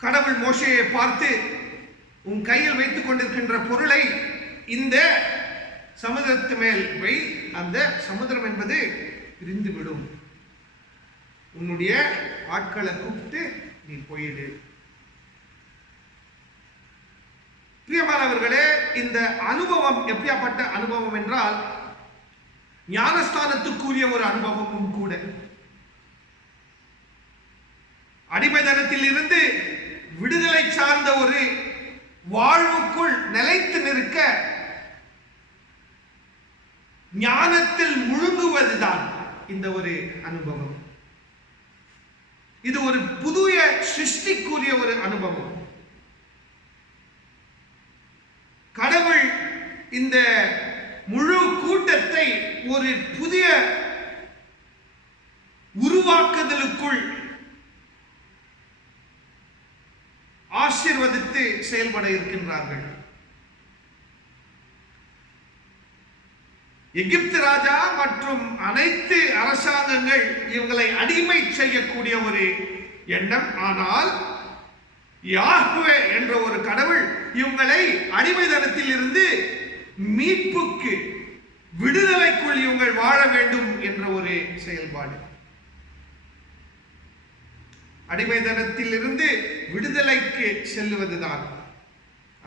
கடவுள் மோசேயை பார்த்து, உன் கையில் வைத்துக் கொண்டிருக்கின்ற பொருளை இந்த சமுதிரத்து மேல் வை, அந்த சமுதிரம் என்பது பிரிந்துவிடும், உன்னுடைய ஆட்களை கூப்பிட்டு நீ போயிடு. பிரியமானவர்களே, இந்த அனுபவம் எப்படியாப்பட்ட அனுபவம் என்றால், ஞானஸ்தானத்துக்குரிய ஒரு அனுபவமும் கூட. அடிமைதனத்தில் இருந்து விடுதலை சார்ந்த ஒரு வாழ்வுக்குள் நிலைத்து நிற்க ஞானத்தில் முழுங்குவதுதான் இந்த ஒரு அனுபவம். இது ஒரு புதிய சிருஷ்டிக்குரிய ஒரு அனுபவம். கடவுள் இந்த முழு கூட்டத்தை ஒரு புதிய உருவாக்குதலுக்குள் ஆசீர்வதித்து செயல்பட இருக்கின்றார்கள். எகிப்து ராஜா மற்றும் அனைத்து அரசாங்கங்கள் இவங்களை அடிமை செய்யக்கூடிய ஒரு எண்ணம். ஆனால் யாஹ்வே என்ற ஒரு கடவுள் இவங்களை அடிமைதனத்தில் இருந்து மீட்புக்கு, விடுதலைக்குள் இவங்கள் வாழ வேண்டும் என்ற ஒரு செயல்பாடு. அடிமைதனத்தில் இருந்து விடுதலைக்கு செல்லுவதுதான்.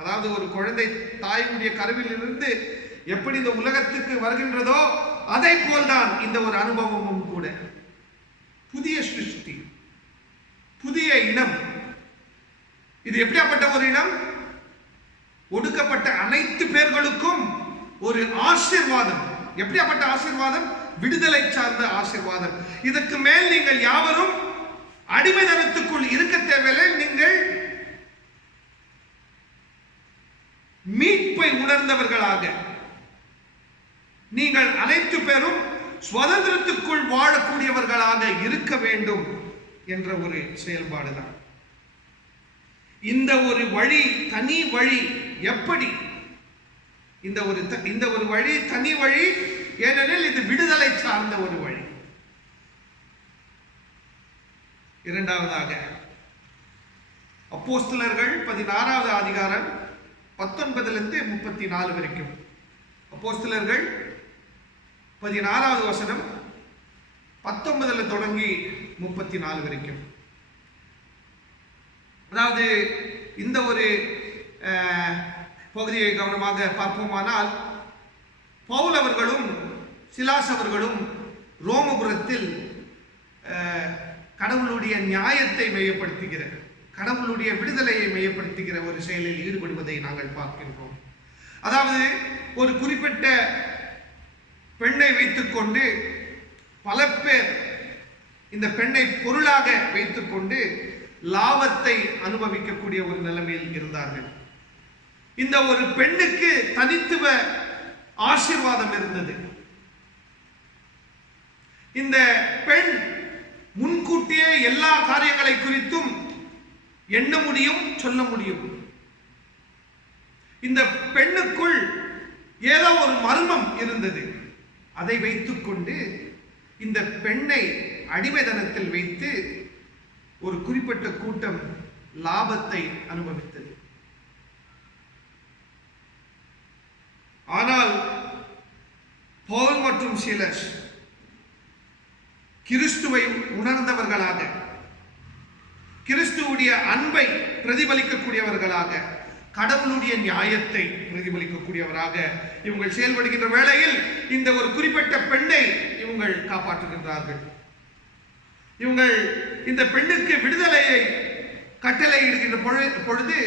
அதாவது ஒரு குழந்தை தாயுடைய கருவிலிருந்து எப்படி இந்த உலகத்துக்கு வருகின்றதோ அதை போல்தான் இந்த ஒரு அனுபவமும் கூட. புதிய சிருஷ்டி, புதிய இனம். இது எப்படியாப்பட்ட ஒரு இனம்? ஒடுக்கப்பட்ட அனைத்து பேர்களுக்கும் ஒரு ஆசீர்வாதம். எப்படியாப்பட்ட ஆசீர்வாதம்? விடுதலை சார்ந்த ஆசீர்வாதம். இதற்கு மேல் நீங்கள் யாவரும் அடிமைதனத்துக்குள் இருக்க தேவையில்லை. நீங்கள் மீட்பை உணர்ந்தவர்களாக, நீங்கள் அனைத்து பேரும் சுதந்திரத்துக்குள் வாழக்கூடியவர்களாக இருக்க வேண்டும் என்ற ஒரு செயல்பாடுதான். இந்த ஒரு வழி, தனி வழி. எப்படி இந்த ஒரு வழி தனி வழி? ஏனெனில் இது விடுதலை சார்ந்த ஒரு வழி. இரண்டாவதாக, அப்போஸ்தலர்கள் 16வது அதிகாரம் 19 34 வரைக்கும். அப்போஸ்தலர்கள் 16வது வசனம் 19 தொடங்கி 34 வரைக்கும். அதாவது இந்த ஒரு பகுதியை கவனமாக பார்ப்போமானால், பவுல் அவர்களும் சிலாஸ் அவர்களும் ரோமபுரத்தில் கடவுளுடைய நியாயத்தை மையப்படுத்துகிற, கடவுளுடைய விடுதலையை மையப்படுத்துகிற ஒரு செயலில் ஈடுபடுவதை நாங்கள் பார்க்கின்றோம். அதாவது ஒரு குறிப்பிட்ட பெண்ணை வைத்துக்கொண்டு பல பேர் இந்த பெண்ணை பொருளாக வைத்துக்கொண்டு லாபத்தை அனுபவிக்கக்கூடிய ஒரு நிலைமையில் இருந்தார்கள். இந்த ஒரு பெண்ணுக்கு தனித்துவ ஆசீர்வாதம் இருந்தது. இந்த பெண் முன்கூட்டியே எல்லா காரியங்களை குறித்தும் எண்ண முடியும், சொல்ல முடியும். இந்த பெண்ணுக்குள் ஏதோ ஒரு மர்மம் இருந்தது. அதை வைத்துக்கொண்டு இந்த பெண்ணை அடிமைதனத்தில் வைத்து ஒரு குறிப்பிட்ட கூட்டம் லாபத்தை அனுபவித்தது. ஆனால் பவுல் மற்றும் சீலஸ் கிறிஸ்துவை உணர்ந்தவர்களாக, கிறிஸ்துவுடைய அன்பை பிரதிபலிக்கக்கூடியவர்களாக, கடவுளுடைய நியாயத்தை பிரதிபலிக்கக்கூடியவராக இவங்கள் செயல்படுகின்ற வேளையில் இந்த ஒரு குறிப்பிட்ட பெண்ணை இவங்கள் காப்பாற்றுகின்றார்கள். இவங்கள் இந்த பெண்ணுக்கு விடுதலையை கட்டளையிடுகின்ற பொழுது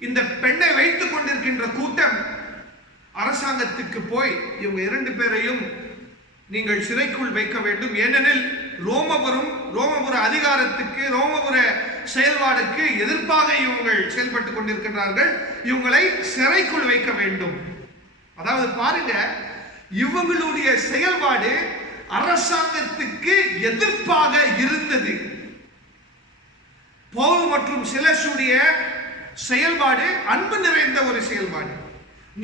இந்த பெண்ணை வைத்துக் கொண்டிருக்கின்ற கூட்டம் அரசாங்கத்துக்கு போய் இவங்க 2 பேரையும் நீங்கள் சிறைக்குள் வைக்க வேண்டும், ஏனெனில் ரோமபுர அதிகாரத்துக்கு, ரோமபுர செயல்பாடுக்கு எதிர்ப்பாக இவங்கள் செயல்பட்டுக் கொண்டிருக்கிறார்கள், இவங்களை சிறைக்குள் வைக்க வேண்டும். அதாவது பாருங்க, இவங்களுடைய செயல்பாடு அரசாங்கத்துக்கு எதிர்ப்பாக இருந்தது. பவுல் மற்றும் சிலசுடைய செயல்பாடு அன்பு நிறைந்த ஒரு செயல்பாடு,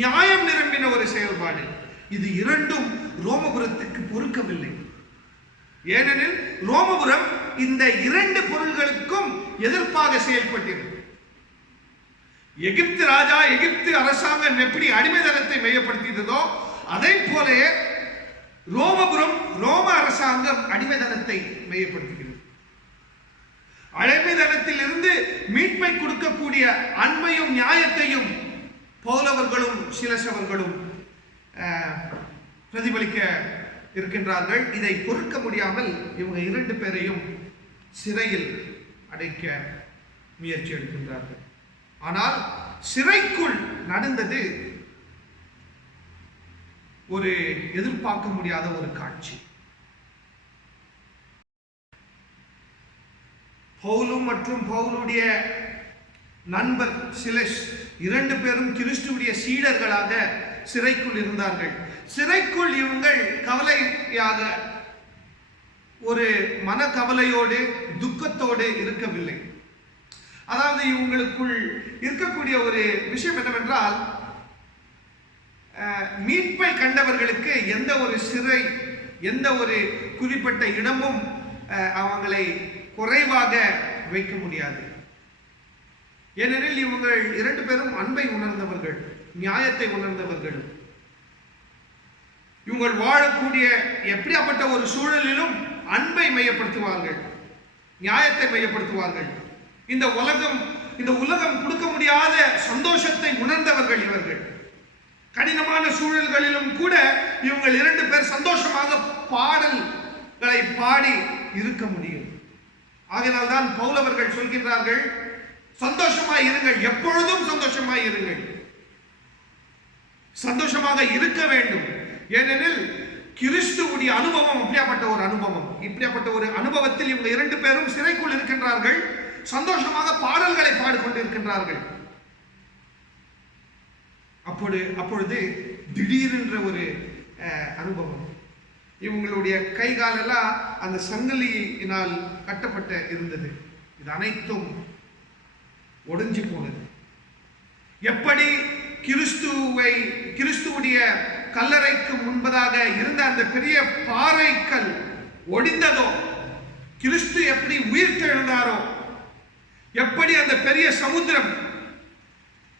நியாயம் நிரம்பின ஒரு செயல்பாடு. இது இரண்டும் ரோமபுரத்துக்கு பொறுக்கவில்லை. ஏனெனில் ரோமபுரம் இந்த 2 பொருள்களுக்கும் எதிர்ப்பாக செயல்பட்டது. எகிப்து ராஜா, எகிப்து அரசாங்கம் எப்படி அடிமைதனத்தை மையப்படுத்தியதோ அதை போல ரோமபுரம், ரோம அரசாங்கம் அடிமைதனத்தை மையப்படுத்துகிறது. அடிமைதனத்தில் இருந்து மீட்பை கொடுக்கக்கூடிய அன்பையும் நியாயத்தையும் பவுலவர்களும் சிலசவர்களும் பிரதிபலிக்க இருக்கின்றார்கள். இதை பொறுக்க முடியாமல் இவங்க 2 பேரையும் சிறையில் அடைக்க முயற்சி எடுக்கின்றார்கள். ஆனால் சிறைக்குள் நடந்தது ஒரு எதிர்பார்க்க முடியாத ஒரு காட்சி. பவுலும் மற்றும் பவுலுடைய நண்பர் சிலஸ் 2 பேரும் கிறிஸ்துவுடைய சீடர்களாக சிறைக்குள் இருந்தார்கள். சிறைக்குள் இவங்கள் கவலையாக, ஒரு மனக்கவலையோடு, துக்கத்தோடு இருக்கவில்லை. அதாவது இவங்களுக்குள் இருக்கக்கூடிய ஒரு விஷயம் என்னவென்றால், மீட்பை கண்டவர்களுக்கு எந்த ஒரு சிறை, எந்த ஒரு குறிப்பிட்ட இடமும் அவங்களை குறைவாக வைக்க முடியாது. ஏனெனில் இவங்கள் 2 பேரும் அன்பை உணர்ந்தவர்கள், நியாயத்தை உணர்ந்தவர்கள். இவங்கள் வாழக்கூடிய எப்படியாப்பட்ட ஒரு சூழலிலும் அன்பை மையப்படுத்துவார்கள், நியாயத்தை மையப்படுத்துவார்கள். இந்த உலகம் இந்த உலகம் கொடுக்க முடியாத சந்தோஷத்தை உணர்ந்தவர்கள் இவர்கள். கடினமான சூழல்களிலும் கூட இவங்க 2 பேர் சந்தோஷமாக பாடல்களை பாடி இருக்க முடியும். ஆகையினால்தான் பவுல் அவர்கள் சொல்கின்றார்கள், சந்தோஷமாய் இருங்கள், எப்பொழுதும் சந்தோஷமாய் இருங்கள், சந்தோஷமாக இருக்க வேண்டும். ஏனெனில் கிறிஸ்துவுடைய அனுபவம் அப்படியாப்பட்ட ஒரு அனுபவம். இப்படியாப்பட்ட ஒரு அனுபவத்தில் இவங்க 2 பேரும் சிறைக்குள் இருக்கின்றார்கள், சந்தோஷமாக பாடல்களை பாடிக்கொண்டிருக்கின்றார்கள். அப்பொழுது திடீரென்ற ஒரு அனுபவம். இவங்களுடைய கை காலெல்லாம் அந்த சங்கிலியினால் கட்டப்பட்ட இருந்தது. இது அனைத்தும் ஒடிஞ்சு போனது. எப்படி கிறிஸ்துவுடைய கல்லறைக்கு முன்பதாக இருந்த அந்த பெரிய பாறைக்கல் ஒடிந்ததோ, கிறிஸ்து எப்படி உயிர்த்தெழுந்தாரோ, எப்படி அந்த பெரிய சமுத்திரம்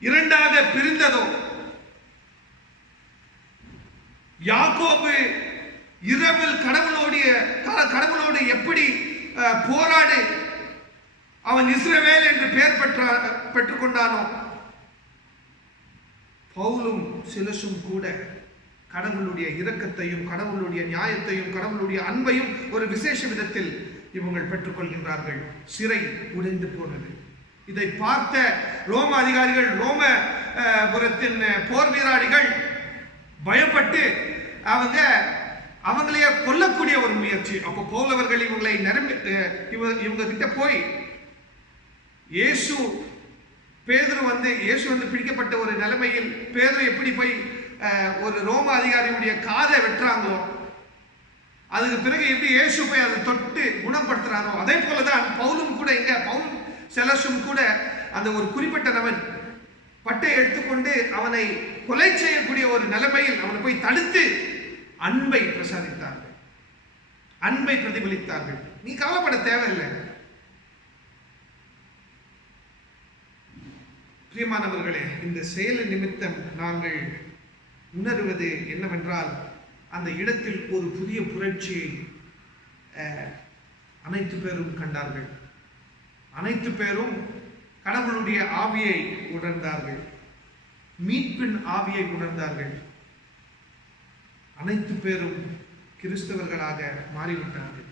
2ஆக பிரிந்ததோ, யாக்கோபு இரவில் கடவுளோடு எப்படி போராடி அவன் இஸ்ரவேல் என்று பெயர் பெற்றுக்கொண்டானோ, பவுலும் சிலசும் கூட கடவுளுடைய இரக்கத்தையும் கடவுளுடைய நியாயத்தையும் கடவுளுடைய அன்பையும் ஒரு விசேஷ விதத்தில் இவங்கள் பெற்றுக்கொள்கின்றார்கள். சிறை உடைந்து போனது. இதை பார்த்த ரோம அதிகாரிகள், ரோமபுரத்தின் போர் வீராளிகள் பயப்பட்டு அவங்களையே கொல்லக்கூடிய ஒரு முயற்சி. அப்போ பவுல் அவர்கள் இவங்க கிட்ட போய் இயேசு வந்து பிடிக்கப்பட்ட ஒரு நிலைமையில் பேதுரு எப்படி போய் ஒரு ரோம அதிகாரியுடைய காதை வெட்டுறாங்களோ, அதுக்கு பிறகு எப்படி இயேசு போய் அதை தொட்டு குணப்படுத்துறாரோ, அதே போலதான் பவுலும் கூட பவுலும் செலசும் கூட அந்த ஒரு குறிப்பிட்ட நபர் பட்டை எடுத்துக்கொண்டு அவனை கொலை செய்யக்கூடிய ஒரு நிலைமையில் அவனை போய் தடுத்து அன்பை பிரசாதித்தார்கள், அன்பை பிரதிபலித்தார்கள். நீ கவலைப்பட தேவையில்லை. பிரியமானவர்களே, இந்த செயல் நிமித்தம் நாங்கள் உணர்வது என்னவென்றால், அந்த இடத்தில் ஒரு புதிய புரட்சியை அனைத்து பேரும் கண்டார்கள். அனைத்து பேரும் கடவுளுடைய ஆவியை உணர்ந்தார்கள், மீட்பின் ஆவியை உணர்ந்தார்கள். அனைத்து பேரும் கிறிஸ்தவர்களாக மாறிவிட்டார்கள்.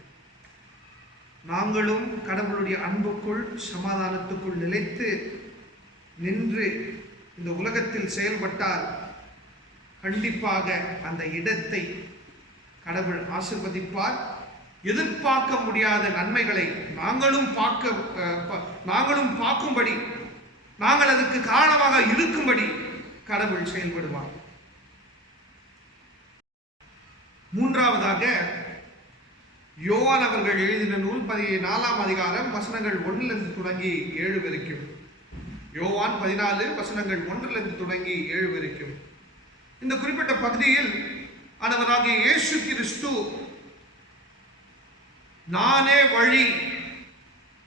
நாங்களும் கடவுளுடைய அன்புக்குள் சமாதானத்துக்குள் நிலைத்து நின்று இந்த உலகத்தில் செயல்பட்டால் கண்டிப்பாக அந்த இடத்தை கடவுள் ஆசீர்வதிப்பார். எதிர்பார்க்க முடியாத நன்மைகளை நாங்களும் பார்க்கும்படி, நாங்கள் அதுக்கு காரணமாக இருக்கும்படி கடவுள் செயல்படுவார். மூன்றாவதாக, யோவான் அவர்கள் எழுதின நூல் 14ஆம் அதிகாரம் வசனங்கள் 1 தொடங்கி 7 வரைக்கும். யோவான் 14 வசனங்கள் 1 தொடங்கி 7 வரைக்கும். இந்த குறிப்பிட்ட பகுதியில் ஆண்டவராகிய இயேசு கிறிஸ்து நானே வழி,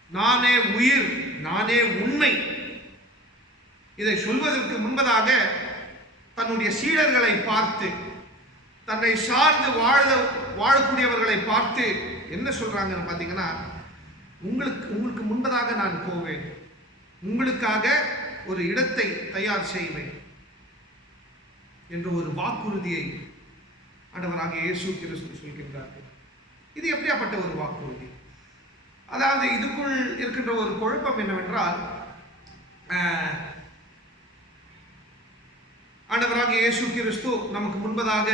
நானே உயிர், நானே உண்மை, இதை சொல்வதற்கு முன்பதாக தன்னுடைய சீடர்களை பார்த்து, தன்னை சார்ந்து வாழக்கூடியவர்களை பார்த்து என்ன சொல்றாங்கன்னு பார்த்தீங்கன்னா, உங்களுக்கு முன்பதாக நான் போவேன், உங்களுக்காக ஒரு இடத்தை தயார் செய்வேன் என்ற ஒரு வாக்குறுதியை ஆண்டவராகிய இயேசு கிறிஸ்து சொல்கின்றார்கள். இது எப்படியாப்பட்ட ஒரு வாக்குறுதி? அதாவது இதுக்குள் இருக்கின்ற ஒரு குழப்பம் என்னவென்றால், ஆண்டவராகிய இயேசு கிறிஸ்து நமக்கு முன்பதாக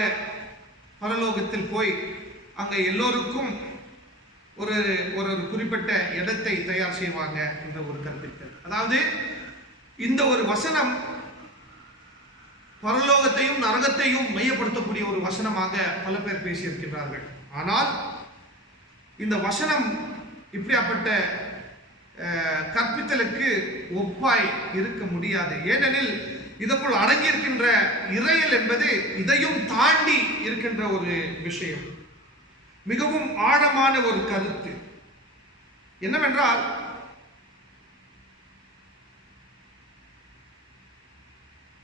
பரலோகத்தில் போய் அங்கே எல்லோருக்கும் ஒரு ஒரு குறிப்பிட்ட இடத்தை தயார் செய்வாங்க என்ற ஒரு கற்பித்தல். அதாவது இந்த ஒரு வசனம் பரலோகத்தையும் நரகத்தையும் மையப்படுத்தக்கூடிய ஒரு வசனமாக பல பேர் பேசியிருக்கிறார்கள். ஆனால் இந்த வசனம் இப்படியாப்பட்ட கற்பித்தலுக்கு ஒப்பாய் இருக்க முடியாது. ஏனெனில் இதற்குள் அடங்கியிருக்கின்ற இறையல் என்பது இதையும் தாண்டி இருக்கின்ற ஒரு விஷயம், மிகவும் ஆழமான ஒரு கருத்து. என்னவென்றால்,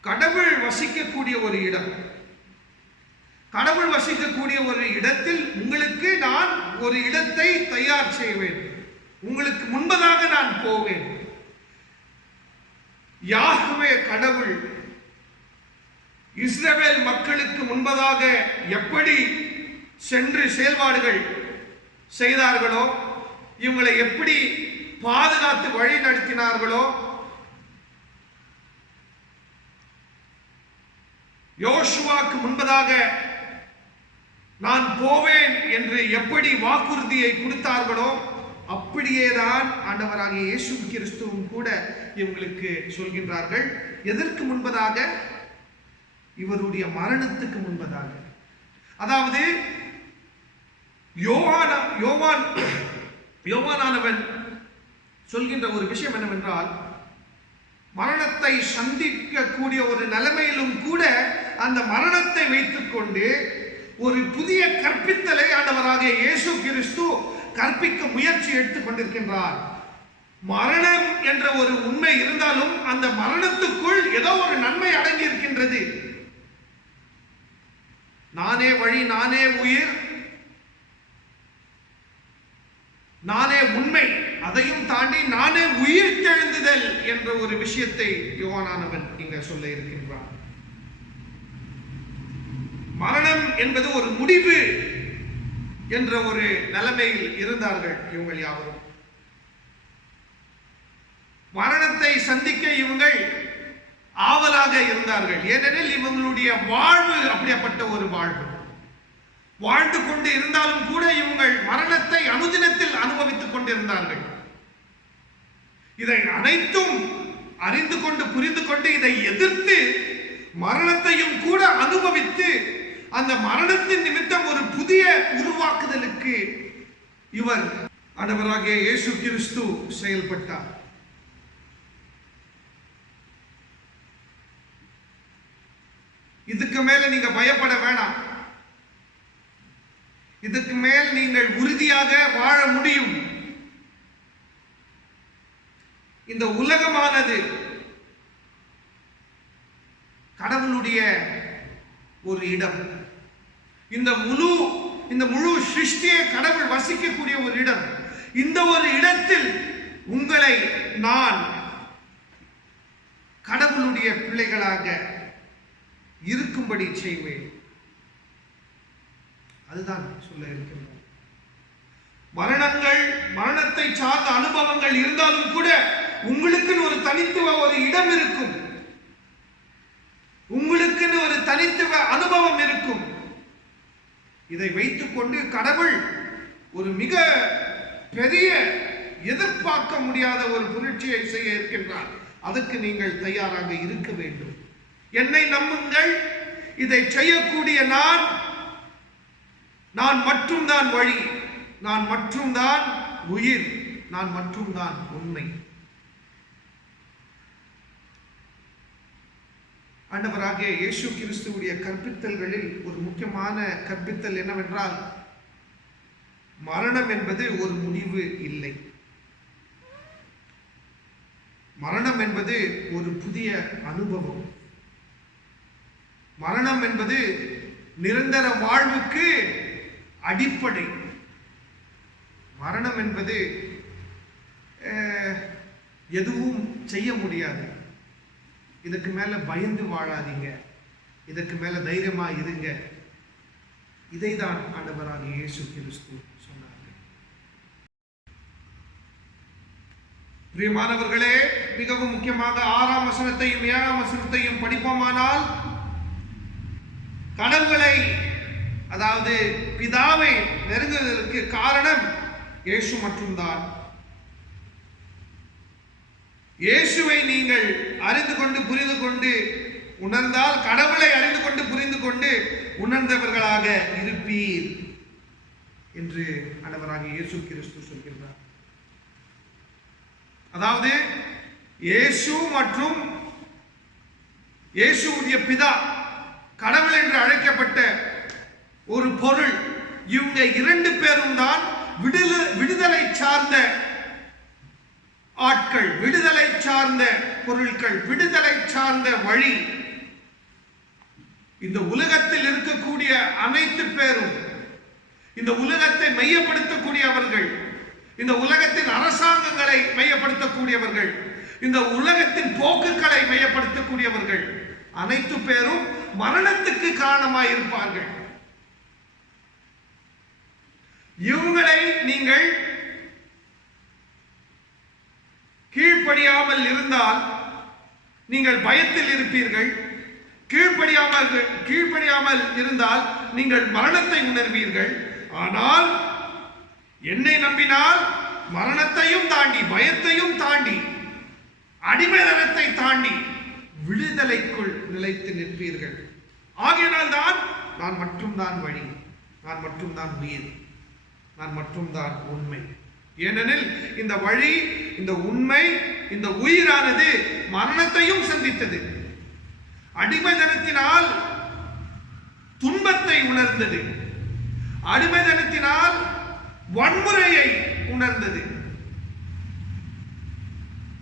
கடவுள் வசிக்கக்கூடிய ஒரு இடம், கடவுள் வசிக்கக்கூடிய ஒரு இடத்தில் உங்களுக்கு நான் ஒரு இடத்தை தயார் செய்வேன், உங்களுக்கு முன்பதாக நான் போவேன். யாஹ்வே கடவுள் இஸ்ரவேல் மக்களுக்கு முன்பதாக எப்படி சென்று செயல்பாடுகள் செய்தார்களோ, இவங்களை எப்படி பாதுகாத்து வழி நடத்தினார்களோ, யோசுவாக்கு முன்பதாக நான் போவேன் என்று எப்படி வாக்குறுதியை கொடுத்தார்களோ, அப்படியேதான் ஆண்டவராகிய இயேசு கிறிஸ்துவும் கூட இவங்களுக்கு சொல்கின்றார்கள். எதற்கு முன்பதாக? இவருடைய மரணத்துக்கு முன்பதாக. அதாவது யோவானானவன் சொல்கின்ற ஒரு விஷயம் என்னவென்றால், மரணத்தை சந்திக்கக்கூடிய ஒரு நிலைமையிலும் கூட அந்த மரணத்தை வைத்துக்கொண்டு ஒரு புதிய கற்பித்தலை ஆண்டவராகிய இயேசு கிறிஸ்து கற்பிக்க முயற்சி எடுத்துக் கொண்டிருக்கின்றார். மரணம் என்ற ஒரு உண்மை இருந்தாலும் அந்த மரணத்துக்குள் ஏதோ ஒரு நன்மை அடங்கி இருக்கின்றது. நானே வழி, நானே உயிர், நானே உண்மை, அதையும் தாண்டி நானே உயிர் தெழுந்துதல் என்ற ஒரு விஷயத்தை யோவானானவன் இங்க சொல்ல இருக்கின்றான். மரணம் என்பது ஒரு முடிவு என்ற ஒரு நிலைமையில் இருந்தார்கள் இவங்க யாவரும். மரணத்தை சந்திக்க இவங்கள் ஆவலாக இருந்தார்கள். ஏனெனில் இவங்களுடைய வாழ்வு அப்படிப்பட்ட ஒரு வாழ்வு. வாழ்ந்து கொண்டு இருந்தாலும் கூட இவங்கள் மரணத்தை அனுதினத்தில் அனுபவித்துக் கொண்டிருந்தார்கள். இதை அனைத்தும் அறிந்து கொண்டு புரிந்து கொண்டு இதை எதிர்த்து மரணத்தையும் கூட அனுபவித்து அந்த மரணத்தின் நிமித்தம் ஒரு புதிய உருவாக்குதலுக்கு இவர் ஆண்டவராகிய இயேசு கிறிஸ்து செயல்பட்டார். இதுக்கு மேல நீங்க பயப்பட வேணாம். இதுக்கு மேல் நீங்கள் உறுதியாக வாழ முடியும். இந்த உலகமானது கடவுளுடைய ஒரு இடம். இந்த முழு சிருஷ்டியை கடவுள் வசிக்கக்கூடிய ஒரு இடம். இந்த ஒரு இடத்தில் உங்களை நான் கடவுளுடைய பிள்ளைகளாக இருக்கும்படி செய்வேன். அதுதான் சொல்ல இருக்கின்றோம். மரணத்தை சார்ந்த அனுபவங்கள் இருந்தாலும் கூட உங்களுக்குன்னு ஒரு தனித்துவ ஒரு இடம் இருக்கும். உங்களுக்குன்னு ஒரு தனித்துவ அனுபவம் இருக்கும். இதை வைத்துக் கொண்டு கடவுள் ஒரு மிக பெரிய எதிர்பார்க்க முடியாத ஒரு புரட்சியை செய்ய இருக்கின்றார். அதுக்கு நீங்கள் தயாராக இருக்க வேண்டும். என்னை நம்புங்கள். இதை செய்யக்கூடிய நான் மட்டும்தான் வழி, நான் மட்டும்தான் உயிர், நான் மட்டும்தான் உண்மை. ஆண்டவராகிய இயேசு கிறிஸ்துவுடைய கற்பித்தல்களில் ஒரு முக்கியமான கற்பித்தல் என்னவென்றால், மரணம் என்பது ஒரு முடிவு இல்லை. மரணம் என்பது ஒரு புதிய அனுபவம். மரணம் என்பது நிரந்தர வாழ்வுக்கு அடிப்படை. மரணம் என்பது எதுவும் செய்ய முடியாது. இதுக்கு மேல பயந்து வாழாதீங்க, இதுக்கு மேல தைரியமா இருங்க. இதைதான் ஆண்டவராகிய இயேசு கிறிஸ்து சொன்னார்கள். பிரியமானவர்களே, மிகவும் முக்கியமாக 6ஆம் வசனத்தையும் 7ஆம் வசனத்தையும் படிப்போமானால், கடவுளை அதாவது பிதாவை நெருங்குவதற்கு காரணம் இயேசு மட்டும்தான். இயேசுவை நீங்கள் அறிந்து கொண்டு புரிந்து கொண்டு உணர்ந்தால், கடவுளை அறிந்து கொண்டு புரிந்து கொண்டு உணர்ந்தவர்களாக இருப்பீர் என்று ஆண்டவராகிய இயேசு கிறிஸ்து சொல்கின்றார். அதாவது இயேசு மற்றும் இயேசுவுடைய பிதா, கடவுள் என்று அழைக்கப்பட்ட ஒரு பொருள், இவங்க 2 பேரும் தான் விடுதலை சார்ந்த ஆட்கள், விடுதலை சார்ந்த பொருட்கள், விடுதலை சார்ந்த வழி. இந்த உலகத்தில் இருக்கக்கூடிய அனைத்து பேரும், இந்த உலகத்தை மையப்படுத்தக்கூடியவர்கள், இந்த உலகத்தின் அரசாங்கங்களை மையப்படுத்தக்கூடியவர்கள், இந்த உலகத்தின் போக்குகளை மையப்படுத்தக்கூடியவர்கள் அனைத்து பேரும் மரணத்துக்கு காரணமாய் இருப்பார்கள். இவங்களை நீங்கள் கீழ்ப்படியாமல் இருந்தால் நீங்கள் பயத்தில் இருப்பீர்கள். கீழ்ப்படியாமல் இருந்தால் நீங்கள் மரணத்தை உணர்வீர்கள். ஆனால் என்னை நம்பினால் மரணத்தையும் தாண்டி, பயத்தையும் தாண்டி, அடிமைத்தனத்தை தாண்டி விடுதலைக்குள் நிலைத்து நிற்பீர்கள். ஆகையினால் தான் நான் மட்டும்தான் வழி, நான் மட்டும்தான் உயிர், நான் மட்டும்தான் உண்மை. ஏனெனில் இந்த வழி, இந்த உண்மை, இந்த உயிரானது மரணத்தையும் சந்தித்தது. அடிமைத்தனத்தினால் துன்பத்தை உணர்ந்தது. அடிமைத்தனத்தினால் வன்முறையை உணர்ந்தது.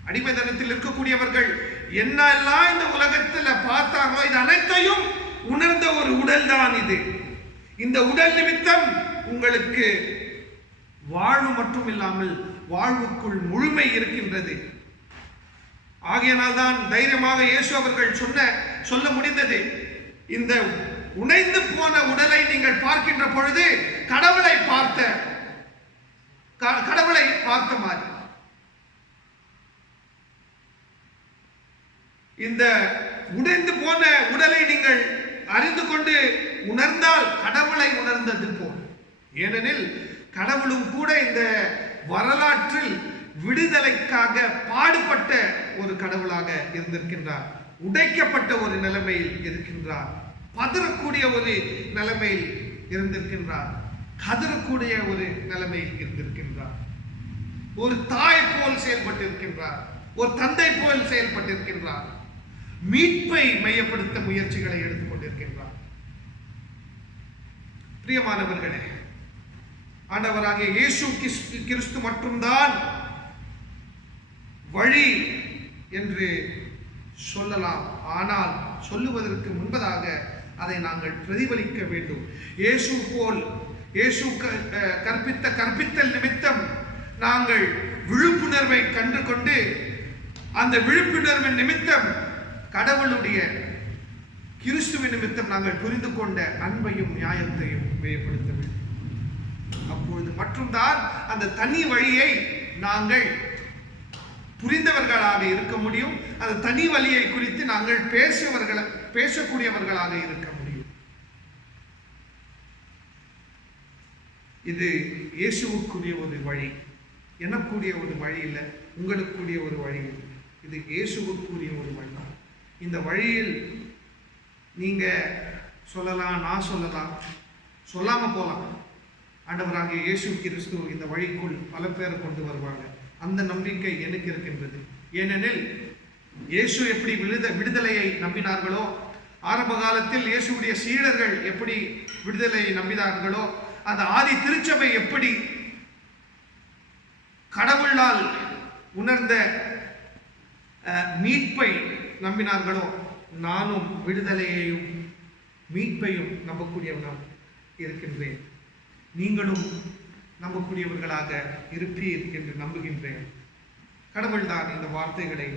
அடிமைத்தனத்தில் இருக்கக்கூடியவர்கள் என்னெல்லாம் இந்த உலகத்தில் பார்த்தாங்களோ இது அனைத்தையும் உணர்ந்த ஒரு உடல் தான் இது. இந்த உடல் நிமித்தம் உங்களுக்கு வாழ்வு மட்டும் இல்லாமல் வாழ்வுக்குள் முழுமை இருக்கின்றது. ஆகையினால் தான் தைரியமாக இயேசு அவர்கள் சொல்ல முடிந்தது, இந்த உடைந்து போன உடலை நீங்கள் பார்க்கின்ற பொழுது கடவுளை பார்த்த மாதிரி, இந்த உடைந்து போன உடலை நீங்கள் அறிந்து கொண்டு உணர்ந்தால் கடவுளை உணர்ந்தது போல். ஏனெனில் கடவுளும் கூட இந்த வரலாற்றில் விடுதலைக்காக பாடுபட்ட ஒரு கடவுளாக இருந்திருக்கின்றார். உடைக்கப்பட்ட ஒரு நிலைமையில் இருக்கின்றார். பதறக்கூடிய ஒரு நிலைமையில் இருந்திருக்கின்றார். கதறக்கூடிய ஒரு நிலைமையில் இருந்திருக்கின்றார். ஒரு தாய் போல் செயல்பட்டிருக்கின்றார். ஒரு தந்தை போல் செயல்பட்டிருக்கின்றார். மீட்பை மையப்படுத்த முயற்சிகளை எடுத்துக்கொண்டிருக்கின்றார். பிரியமானவர்களே, ஆண்டவராகிய இயேசு கிறிஸ்து மட்டும்தான் வழி என்று சொல்லலாம். ஆனால் சொல்லுவதற்கு முன்பதாக அதை நாங்கள் பிரதிபலிக்க வேண்டும். இயேசு கற்பித்த கற்பித்தல் நிமித்தம் நாங்கள் விழிப்புணர்வை கண்டு கொண்டு அந்த விழிப்புணர்வின் நிமித்தம் கடவுளுடைய கிறிஸ்துவின் நிமித்தம் நாங்கள் புரிந்து கொண்ட அன்பையும் நியாயத்தையும் மேம்படுத்த வேண்டும். அப்பொழுது மட்டும்தான் அந்த தனி வழியை நாங்கள் புரிந்தவர்களாக இருக்க முடியும். அந்த தனி வழியை குறித்து நாங்கள் பேசக்கூடியவர்களாக இருக்க முடியும். இது இயேசுவுக்குரிய ஒரு வழி, எனக்குரிய ஒரு வழி இல்லை, உங்களுக்குரிய ஒரு வழி இல்லை. இது இயேசுவுக்குரிய ஒரு வழி. இந்த வழியில் நீங்க சொல்லலாம், நான் சொல்லலாம், சொல்லாம போலாம். ஆண்டவராகிய இயேசு கிறிஸ்து இந்த வழிக்குள் பல பேரை கொண்டு வருவாங்க. அந்த நம்பிக்கை எனக்கு இருக்கின்றது. ஏனெனில் இயேசு எப்படி விடுதலையை நம்பினார்களோ, ஆரம்ப காலத்தில் இயேசுடைய சீடர்கள் எப்படி விடுதலையை நம்பினார்களோ, அந்த ஆதி திருச்சபை எப்படி கடவுளால் உணர்ந்த மீட்பை நம்பினார்களோ, நானும் விடுதலையையும் மீட்பையும் நம்பக்கூடியவனாக இருக்கின்றேன். நீங்களும் நம்பக்கூடியவர்களாக இருப்பீர் என்று நம்புகின்றேன். கடவுள் தான் இந்த வார்த்தைகளை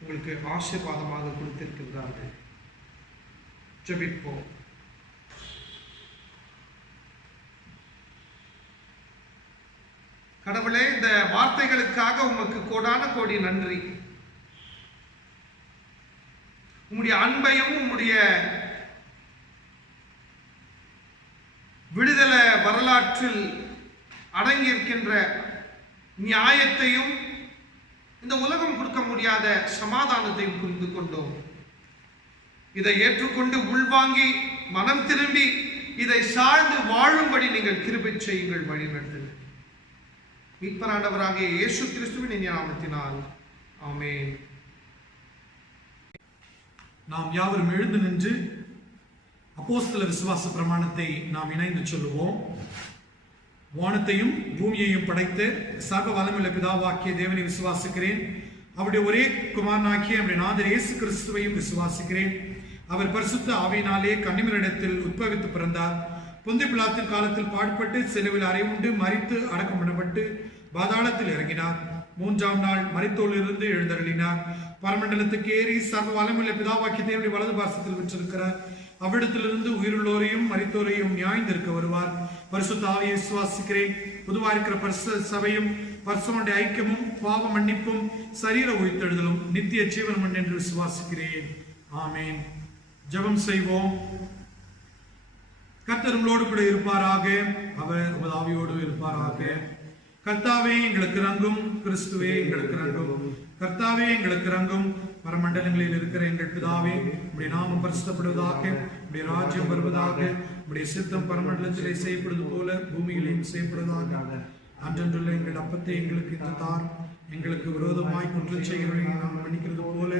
உங்களுக்கு ஆசீர்வாதமாக கொடுத்திருக்கின்றார்கள். ஜெபிப்போம். கடவுளே, இந்த வார்த்தைகளுக்காக உமக்கு கோடான கோடி நன்றி. உம்முடைய அன்பையும் உம்முடைய விடுதலை வரலாற்றில் அடங்கியிருக்கின்ற நியாயத்தையும் இந்த உலகம் கொடுக்க முடியாத சமாதானத்தையும் புரிந்து கொண்டோம். இதை ஏற்றுக்கொண்டு உள்வாங்கி மனம் திரும்பி இதை சார்ந்து வாழும்படி நீங்கள் கிருபை செய்யுங்கள், வழி நடத்துங்கள். மீட்பராண்டவராகிய இயேசு கிறிஸ்துவின் இனிய நாமத்தினால் ஆமென். நாம் யாவரும் எழுந்து நின்று அப்போஸ்தல விசுவாச பிரமாணத்தை நாம் இணைந்து சொல்லுவோம். வானத்தையும் பூமியையும் படைத்து சர்வ வல்லமையுள்ள பிதாவாக்கிய தேவனை விசுவாசிக்கிறேன். அவருடைய ஒரே குமாரனாகிய நம்முடைய நாதர் இயேசு கிறிஸ்துவையும் விசுவாசிக்கிறேன். அவர் பரிசுத்த ஆவியினாலே கன்னிமரிடத்தில் உட்பவித்து பிறந்தார். பொந்திய பிலாத்தின் காலத்தில் பாடுபட்டு சிலுவையில் அறையுண்டு மரித்து அடக்கம் பண்ணப்பட்டு பாதாளத்தில் இறங்கினார். மூன்றாம் நாள் மரித்தோரிலிருந்து எழுந்தருளினார். பரமண்டலத்துக்கு ஏறி சர்வ வல்லமையுள்ள பிதாவாகிய தேவனுடைய வலது பார்சத்தில் விற்றிருக்கிறார். அவ்விடத்திலிருந்து உயிருள்ளோரையும் மரித்தோரையும் நியாயந்திருக்க வருவார். பரிசுத்த ஆவியை விசுவாசிக்கிறேன். பொதுவாக இருக்கிற பரிசுத்த சபையும் பரிசுத்தமுடைய ஐக்கியமும் பாவ மன்னிப்பும் சரீர உயிர்த்தெழுதலும் நித்திய ஜீவனம் என்று விசுவாசிக்கிறேன். ஆமேன். ஜெபம் செய்வோம். கர்த்தர் உங்களோடு கூட இருப்பாராக. அவர் உமது ஆவியோடு இருப்பாராக. கர்த்தாவே எங்களுக்கு இரங்கும். கிறிஸ்துவே எங்களுக்கு இரங்கும். கர்த்தாவே எங்களுக்கு இரங்கும். பரமண்டலங்களில் இருக்கிற எங்கள் பிதாவே, உம்முடைய நாமம் பரிசுத்தப்படுவதாக, உம்முடைய ராஜ்யம் வருவதாக, உம்முடைய சித்தம் பரமண்டலத்திலே செய்யப்படுவது போல பூமியிலேயும் செய்யப்படுவதாக. அன்றன்றுள்ள எங்கள் அப்பத்தை எங்களுக்கு இன்று தார். எங்களுக்கு விரோதமாய் குற்றம் செய்கிறவர்களை நாம் மன்னிக்கிறது போல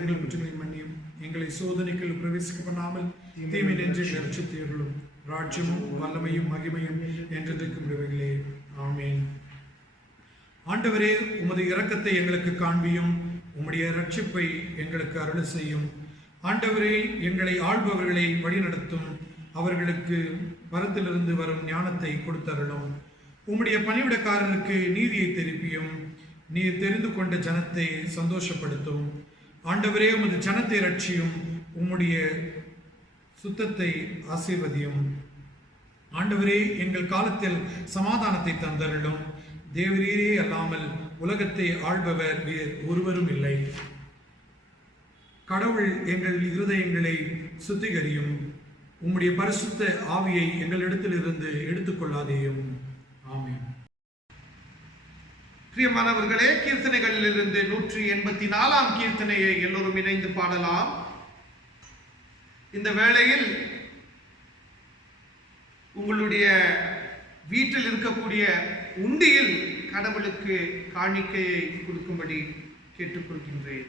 எங்கள் குற்றங்களை மன்னியும். எங்களை சோதனைக்குள் பிரவேசிக்க பண்ணாமல் தீமை நின்று ரட்சித்தீர்களும். ராஜ்யமும் வல்லமையும் மகிமையும் என்றென்றைக்கும் உடையவைகளே. ஆமேன். ஆண்டவரே, உமது இரக்கத்தை எங்களுக்கு காண்பியும். உம்முடைய ரட்சிப்பை எங்களுக்கு அருள் செய்யும். ஆண்டவரே, எங்களை ஆள்பவர்களை வழிநடத்தும். அவர்களுக்கு வரத்திலிருந்து வரும் ஞானத்தை கொடுத்தருளும். உம்முடைய பணிவிடக்காரருக்கு நீதியை திருப்பியும். நீர் தெரிந்து கொண்ட ஜனத்தை சந்தோஷப்படுத்தும். ஆண்டவரே, உமது ஜனத்தை ரட்சியும். உம்முடைய சுத்தத்தை ஆசீர்வதியும். ஆண்டவரே, எங்கள் காலத்தில் சமாதானத்தை தந்தருளும். தேவரீரே அல்லாமல் உலகத்தை ஆள்பவர் வேறு ஒருவரும் இல்லை. கடவுள் எங்கள் இருதயங்களை சுத்திகரியும். உம்முடைய பரிசுத்த ஆவியை எங்களிடத்திலிருந்து எடுத்துக்கொள்ளாதேயும். ஆமென். பிரியமானவர்களே, கீர்த்தனைகளிலிருந்து 184ஆம் கீர்த்தனையை எல்லோரும் இணைந்து பாடலாம். இந்த வேளையில் உங்களுடைய வீட்டில் இருக்கக்கூடிய உண்டியில் கடவுளுக்கு காணிக்கையை கொடுக்கும்படி கேட்டுக்கொள்கின்றேன்.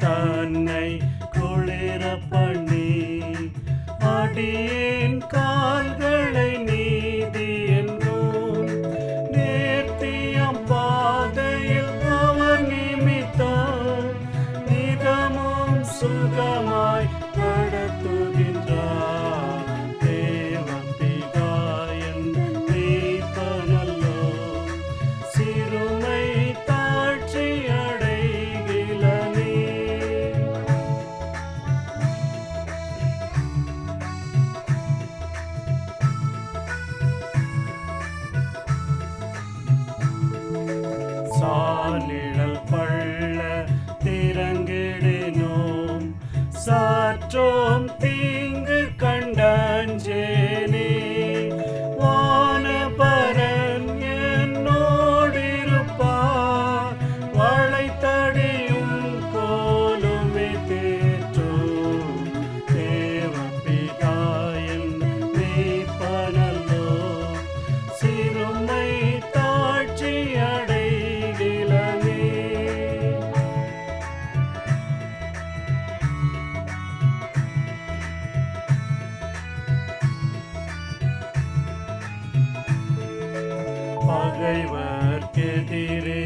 தன்னை குளிர பண்ணி அடியேன் கால்களை நீதி என்றும் நேர்த்தியம் பாதையில் அவர் நிமித்தம் நிதமும் சுகமாய் நடத்துகின்றார். தேவபிதா என் மேய்ப்பனல்லோ சிறுமை தாழ்ச்சி சாலிழல் பள்ள திறங்கிடினோம் சாற்றோம் தீங்கு கண்டஞ்சேனே வானபரன் என்னோடிருப்பார் வளைத்தடியும் கோலுமே தேற்றும். தேவபிதா என் மேய்ப்பனல்லோ சிறுமை தாழ்ச்சி பகைவர்க்கெதிரே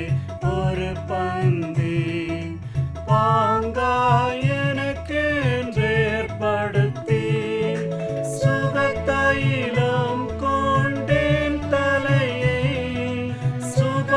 ஒரு பந்தி பாங்காயனக்கென்றேற்படுத்தி சுகத்தையிலும் கொண்டேன் தலையை சுக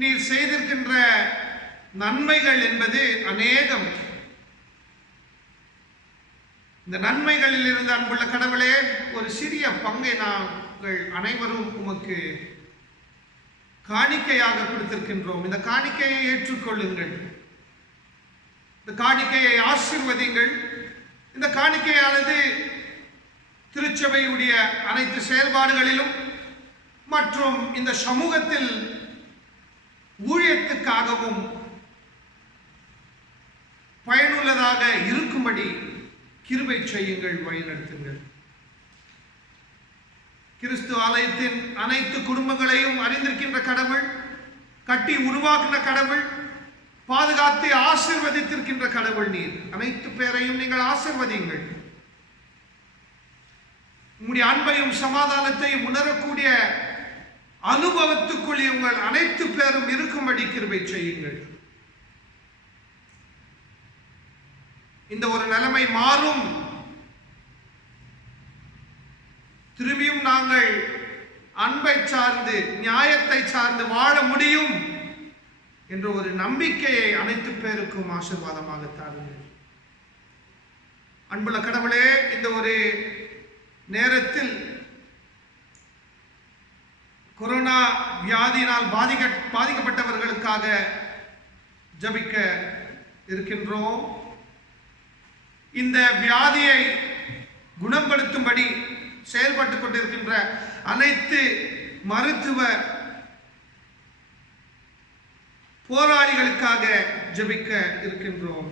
நீர் செய்திருக்கின்ற நன்மைகள் என்பது அநேகம். இந்த நன்மைகளில் இருந்து அன்புள்ள கடவுளே, ஒரு சிறிய பங்கை நாங்கள் அனைவரும் உமக்கு காணிக்கையாக கொடுத்திருக்கின்றோம். இந்த காணிக்கையை ஏற்றுக்கொள்ளுங்கள், இந்த காணிக்கையை ஆசீர்வதிங்கள். இந்த காணிக்கையானது திருச்சபையுடைய அனைத்து செயல்பாடுகளிலும் மற்றும் இந்த சமூகத்தில் ஊழியத்துக்காகவும் பயனுள்ளதாக இருக்கும்படி கிருபை செய்யுங்கள், வழிநடத்துங்கள். கிறிஸ்து ஆலயத்தின் அனைத்து குடும்பங்களையும் அறிந்திருக்கின்ற கடவுள், கட்டி உருவாக்கின கடவுள், பாதுகாத்து ஆசீர்வதித்திருக்கின்ற கடவுள் நீர். அனைத்து பேரையும் நீங்கள் ஆசீர்வதியுங்கள். உங்களுடைய அன்பையும் சமாதானத்தையும் உணரக்கூடிய அனுபவத்துக்குள் உங்கள் அனைத்து பேரும் இருக்கும்படி கிருபை செய்யுங்கள். இந்த ஒரு நிலைமை மாறும், திரும்பியும் நாங்கள் அன்பை சார்ந்து நியாயத்தை சார்ந்து வாழ முடியும் என்ற ஒரு நம்பிக்கையை அனைத்து பேருக்கும் ஆசீர்வாதமாக தாருங்கள். அன்புள்ள கடவுளே, இந்த ஒரு நேரத்தில் கொரோனா வியாதியினால் பாதிக்கப்பட்டவர்களுக்காக ஜபிக்க இருக்கின்றோம். இந்த வியாதியை குணப்படுத்தும்படி செயல்பட்டுக் கொண்டிருக்கின்ற அனைத்து மருத்துவ போராளிகளுக்காக ஜபிக்க இருக்கின்றோம்.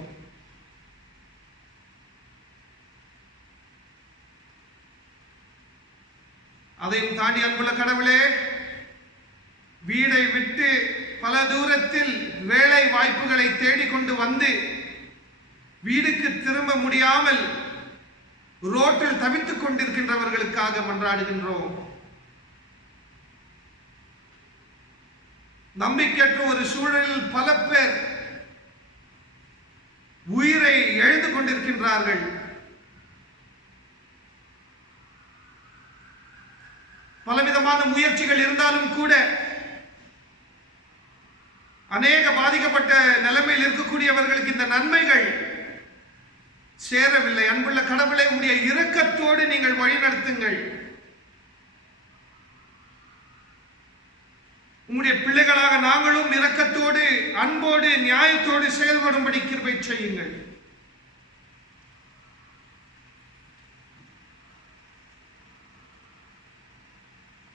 அதையும் தாண்டி அன்புள்ள கடவுளே, வீடை விட்டு பல தூரத்தில் வேலை வாய்ப்புகளை தேடிக்கொண்டு வந்து வீடுக்கு திரும்ப முடியாமல் ரோட்டில் தவித்துக் கொண்டிருக்கின்றவர்களுக்காக மன்றாடுகின்றோம். நம்பிக்கையற்ற ஒரு சூழலில் பல பேர் உயிரை இழந்து கொண்டிருக்கின்றார்கள். பலவிதமான முயற்சிகள் இருந்தாலும் கூட அநேக பாதிக்கப்பட்ட நிலைமையில் இருக்கக்கூடியவர்களுக்கு இந்த நன்மைகள் சேரவில்லை. அன்புள்ள கடவுளை, உடைய இரக்கத்தோடு நீங்கள் வழிநடத்துங்கள். உங்களுடைய பிள்ளைகளாக நாங்களும் இரக்கத்தோடு, அன்போடு, நியாயத்தோடு செயல்படும்படி கிருபை செய்யுங்கள்.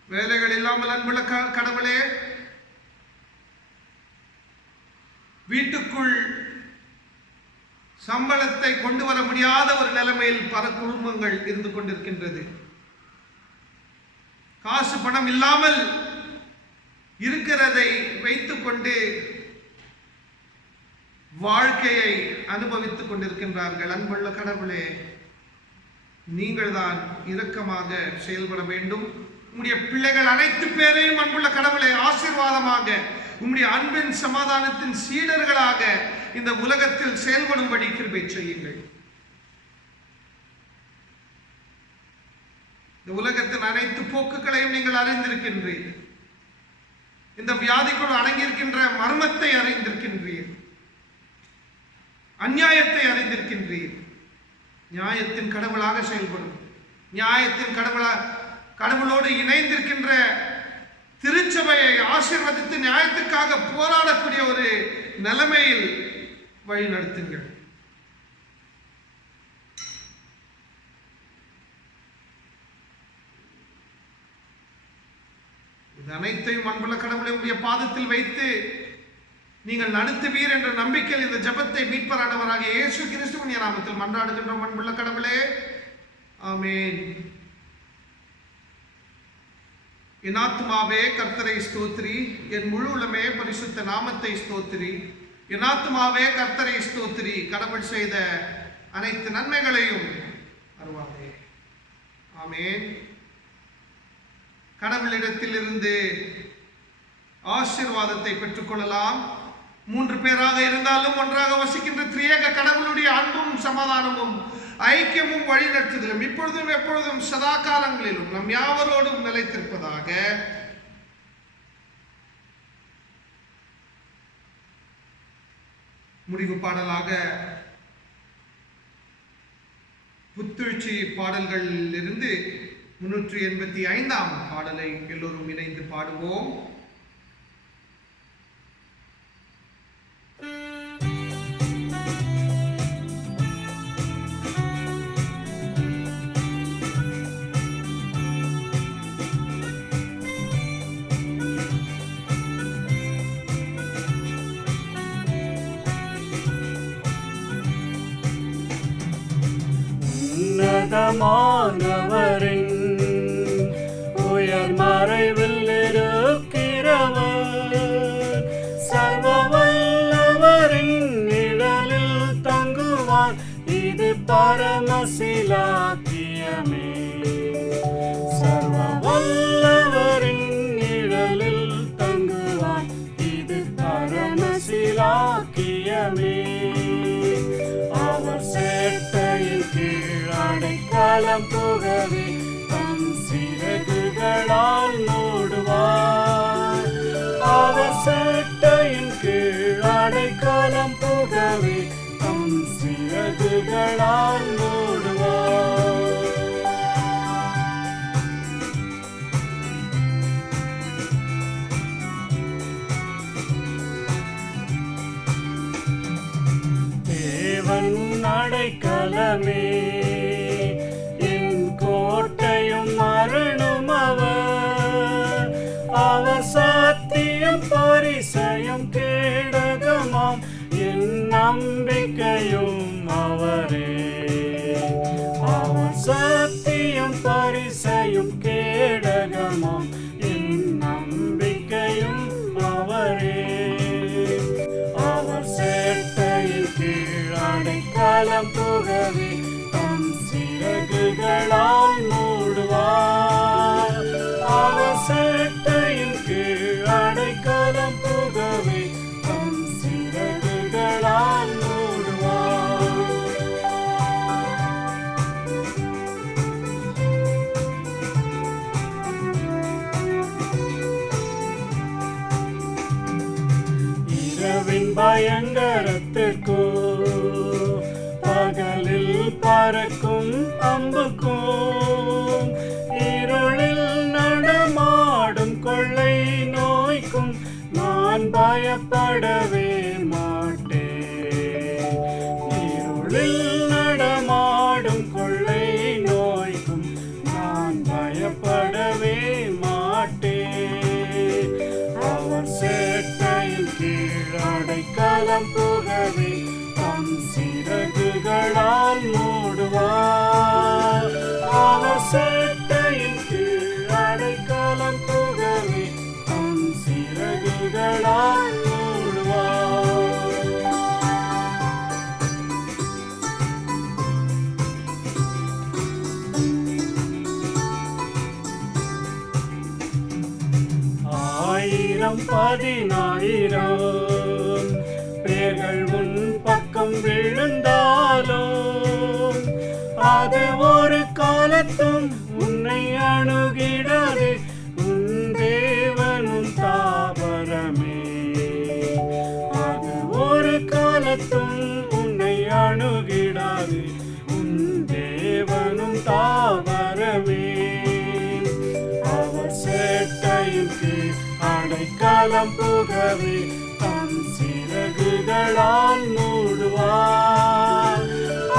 வேலைகள் இல்லாமல் அன்புள்ள கடவுளே, வீட்டுக்குள் சம்பளத்தை கொண்டு வர முடியாத ஒரு நிலைமையில் பல குடும்பங்கள் இருந்து கொண்டிருக்கின்றது. காசு பணம் இல்லாமல் இருக்கிறதை வைத்துக் கொண்டு வாழ்க்கையை அனுபவித்துக் கொண்டிருக்கின்றார்கள். அன்புள்ள கடவுளே, நீங்கள் தான் இரக்கமாக செயல்பட வேண்டும். உம்முடைய பிள்ளைகள் அனைத்து பேரையும் அன்புள்ள கடவுளை ஆசீர்வாதமாக, உம்முடைய அன்பின் சமாதானத்தின் சீடர்களாக இந்த உலகத்தில் செயல்படும்படி கிருபை செய்யுங்கள். இந்த உலகத்தின் அனைத்து போக்குகளையும் நீங்கள் அறிந்திருக்கின்றீர்கள். இந்த வியாதிக்குள் அடங்கியிருக்கின்ற மர்மத்தை அறிந்திருக்கின்றீர், அநியாயத்தை அறிந்திருக்கின்றீர். நியாயத்தின் கடவுளாக செயல்படும், நியாயத்தின் கடவுளோடு இணைந்திருக்கின்ற திருச்சபையை ஆசீர்வதித்து நியாயத்திற்காக போராடக்கூடிய ஒரு நிலைமையில் வழி நடத்துங்கள். இது அனைத்தையும் அன்புள்ள கடவுளை உடைய பாதத்தில் வைத்து நீங்கள் நடத்துவீர் என்ற நம்பிக்கையில் இந்த ஜெபத்தை மீட்பரானவராக இயேசு கிறிஸ்துவின் நாமத்தில் மன்றாடுகின்றோம். அன்புள்ள கடவுளே, ஆமென். என் ஆத்துமாவே கர்த்தரை ஸ்தோத்திரி, என் முழு உள்ளமே பரிசுத்த நாமத்தை ஸ்தோத்திரி. என் ஆத்துமாவே கர்த்தரை ஸ்தோத்திரி, கடவுள் செய்த அனைத்து நன்மைகளையும் அருவாவே. ஆமென். கடவுளிடத்திலிருந்து ஆசீர்வாதத்தை பெற்றுக்கொள்ளலாம். 3 பேராக இருந்தாலும் ஒன்றாக வசிக்கின்ற திரியேக கடவுளுடைய அன்பும் சமாதானமும் ஐக்கியமும் வழிநடத்துதலும் இப்பொழுதும் எப்பொழுதும் சதா காலங்களிலும் நம் யாவரோடும் நிலைத்திருப்பதாக. முடிவு பாடலாக புத்துழ்ச்சி பாடல்களிலிருந்து 385ஆம் பாடலை எல்லோரும் இணைந்து பாடுவோம். உன்னதமானவரின் உயர் மறைவில் இருக்கிறவர், சர்வ வல்லவரின் நிழலில் தங்குவார், இது பரமசிலாக்கியமே. சர்வ வல்லவரின் நிழலில் தங்குவார், இது பரமசிலாக்கியமே. அவர் சேட்டையின் கீழ் அடைக்கலம் புகவே தம் சிறகுகளால் மூடுவார். அவர் சேட்டையின் கீழ் அடைக்கலம் புகவே தம் சிறகுகளால் மூடுவார். தேவன் அடைக்கலமே, என் கோட்டையும் அருணும் அவர். அவர் சத்தியம் பரிசயம் கேடகமாம், என் நம்பிக்கையும் அவரே. அவர் சத்தியம் பரிசயம் கேடகமாம், என் நம்பிக்கையும் அவரே. அவர் சேட்டையின் கீழ் அடைக்கலம் புகவே தம் சிறகுகளால் மூடுவார். அவர் சேட்டையின் கீழ் அடைக்கலம் புகவே தம் சிறகுகளால் மூடுவார். இரவின் பயங்கரத்திற்கோ பகலில் பறக்கும் அம்புக்கும், இருளில் நடமாடும் கொள்ளை நோய்க்கும் நான் பயப்படவே மாட்டேன். இருளில் நடமாடும் கொள்ளை நோய்க்கும் நான் பயப்படவே மாட்டேன். அவர் சேட்டையின் கீழ் அடைக்கலம் புகவே தம் சிறகுகளால் மூடுவார். அவர் சேட்டையின் கீழ் அடைக்கலம் புகவே தம் சிறகுகளால் மூடுவார். ஆயிரம் 10,000 பேர்கள் உன் பக்கம் விழுந்தாலும், அது ஒரு காலத்தும் உன்னை அணுகிடாது. உன் தேவனும் தாவரமே, அது ஒரு காலத்தும் உன்னை அணுகிடாது. உன் தேவனும் தாவரமே. அவர் சேட்டையின் கீழ் அடைக்கலம் புகவே தம் சிறகுகளால் மூடுவார்.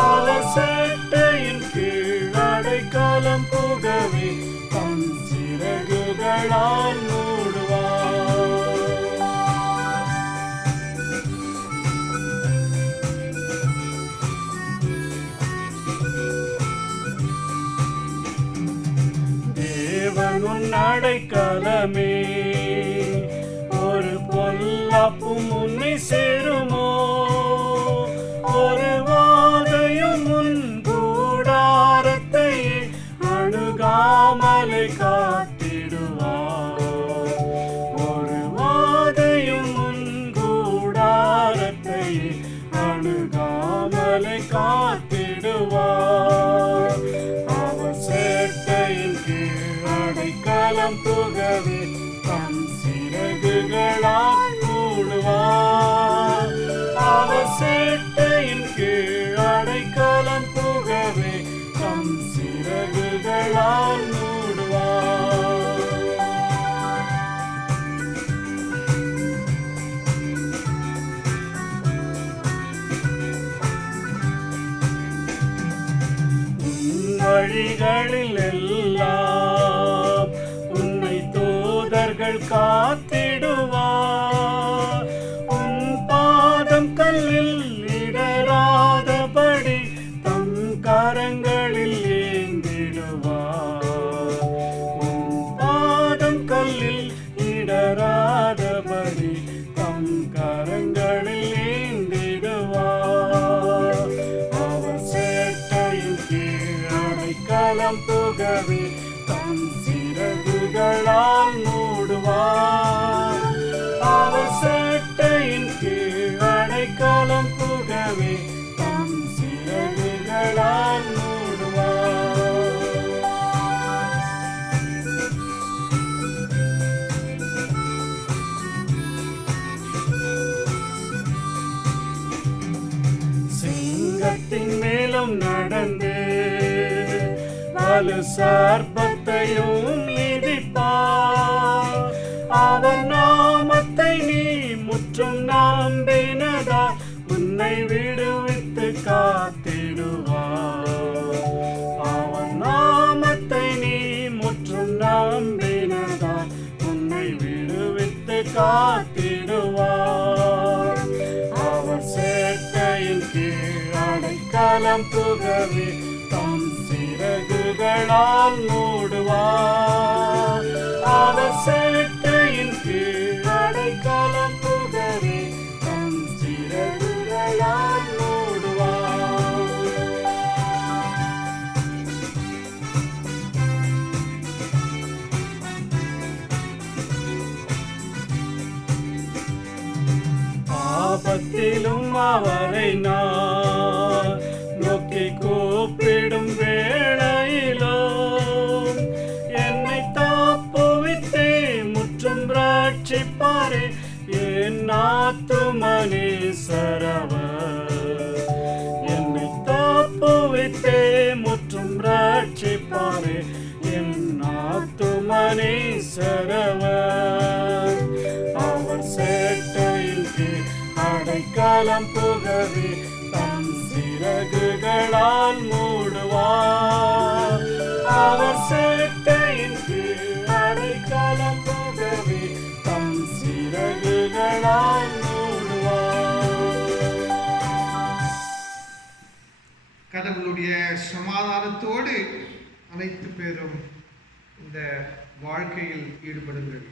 அவர் சேட்டையின் கீழ் அடைக்கலம் புகவே தம் சிறகுகளால் மூடுவார். தேவன் உன் அடைக்கலமே, ஒரு பொல்லாப்பும் உன்னை சேருமோ. ஒரு வாதையும் உன் கூடாரத்தை அணுகாமலை காத்திடுவார். ஒரு வாதையும் உன் கூடாரத்தை அணுகாமலை காத்திடுவார். அவர் சேட்டையின் கீழ் அடைக்கலம் புகவே தம் சிறகுகளால் மூடுவார். அவர் சேட்டையின் கீழ் அடைக்கலம் புகவே தம் சிறகுகளால் மூடுவார். வழிகளில் எல்லாம் உன்னை தூதர்கள் காத்திடுவார். உன் பாதம் கல்லில் இடராதபடி தம் கரங்களில் ஏந்திடுவார். உன் பாதம் கல்லில் இடராதபடி தம் கரங்களில் ஏந்திடுவார். அவர் சேட்டையின் கீழ் அடைக்கலம் புகவே தம் சிறகுகளால் மூடுவார். அவர் சேட்டையின் கீழ் அடைக்கலம் புகவே தம் சிறகுகளால் மூடுவார். சிங்கத்தின் மேலும் நடந்து வலு சர்ப்பத்தையும் மிதிப்பார். அவர் நாமத்தை நீ முற்றும் நம்பினதால் உன்னை விடுவித்து காத்திடுவார். அவர் நாமத்தை நீ முற்றும் நம்பினதால் உன்னை விடுவித்து காத்திடுவார். அவர் சேட்டையின் கீழ் அடைக்கலம் புகவே தம் சிறகுகளால் மூடுவார். அவர் சேட்டையின் கீழ் அடைக்கலம் புகவே தம் சிறகுகளால் மூடுவார். ஆபத்திலும் அவரை நான் நோக்கி கூப்பிடும் வேளையிலும் என்னை தாப்புவித்தே முற்றும் ரட்சிப்பாரே என் ஆத்துமனேசரவர். என்னை தாப்புவித்தே முற்றும் ரட்சிப்பாரே என் ஆத்துமனேசரவர். அவர் சேட்டையின் கீழ் அடைக்கலம் புகவே தம் சிறகுகளால் மூடுவார். அவர் சேட்டையின் கீழ் அடைக்கலம் புகவே தம் சிறகுகளால் மூடுவார். கடவுளுடைய சமாதானத்தோடு அனைத்து பேரும் இந்த வாழ்க்கையில் ஈடுபடுங்கள்.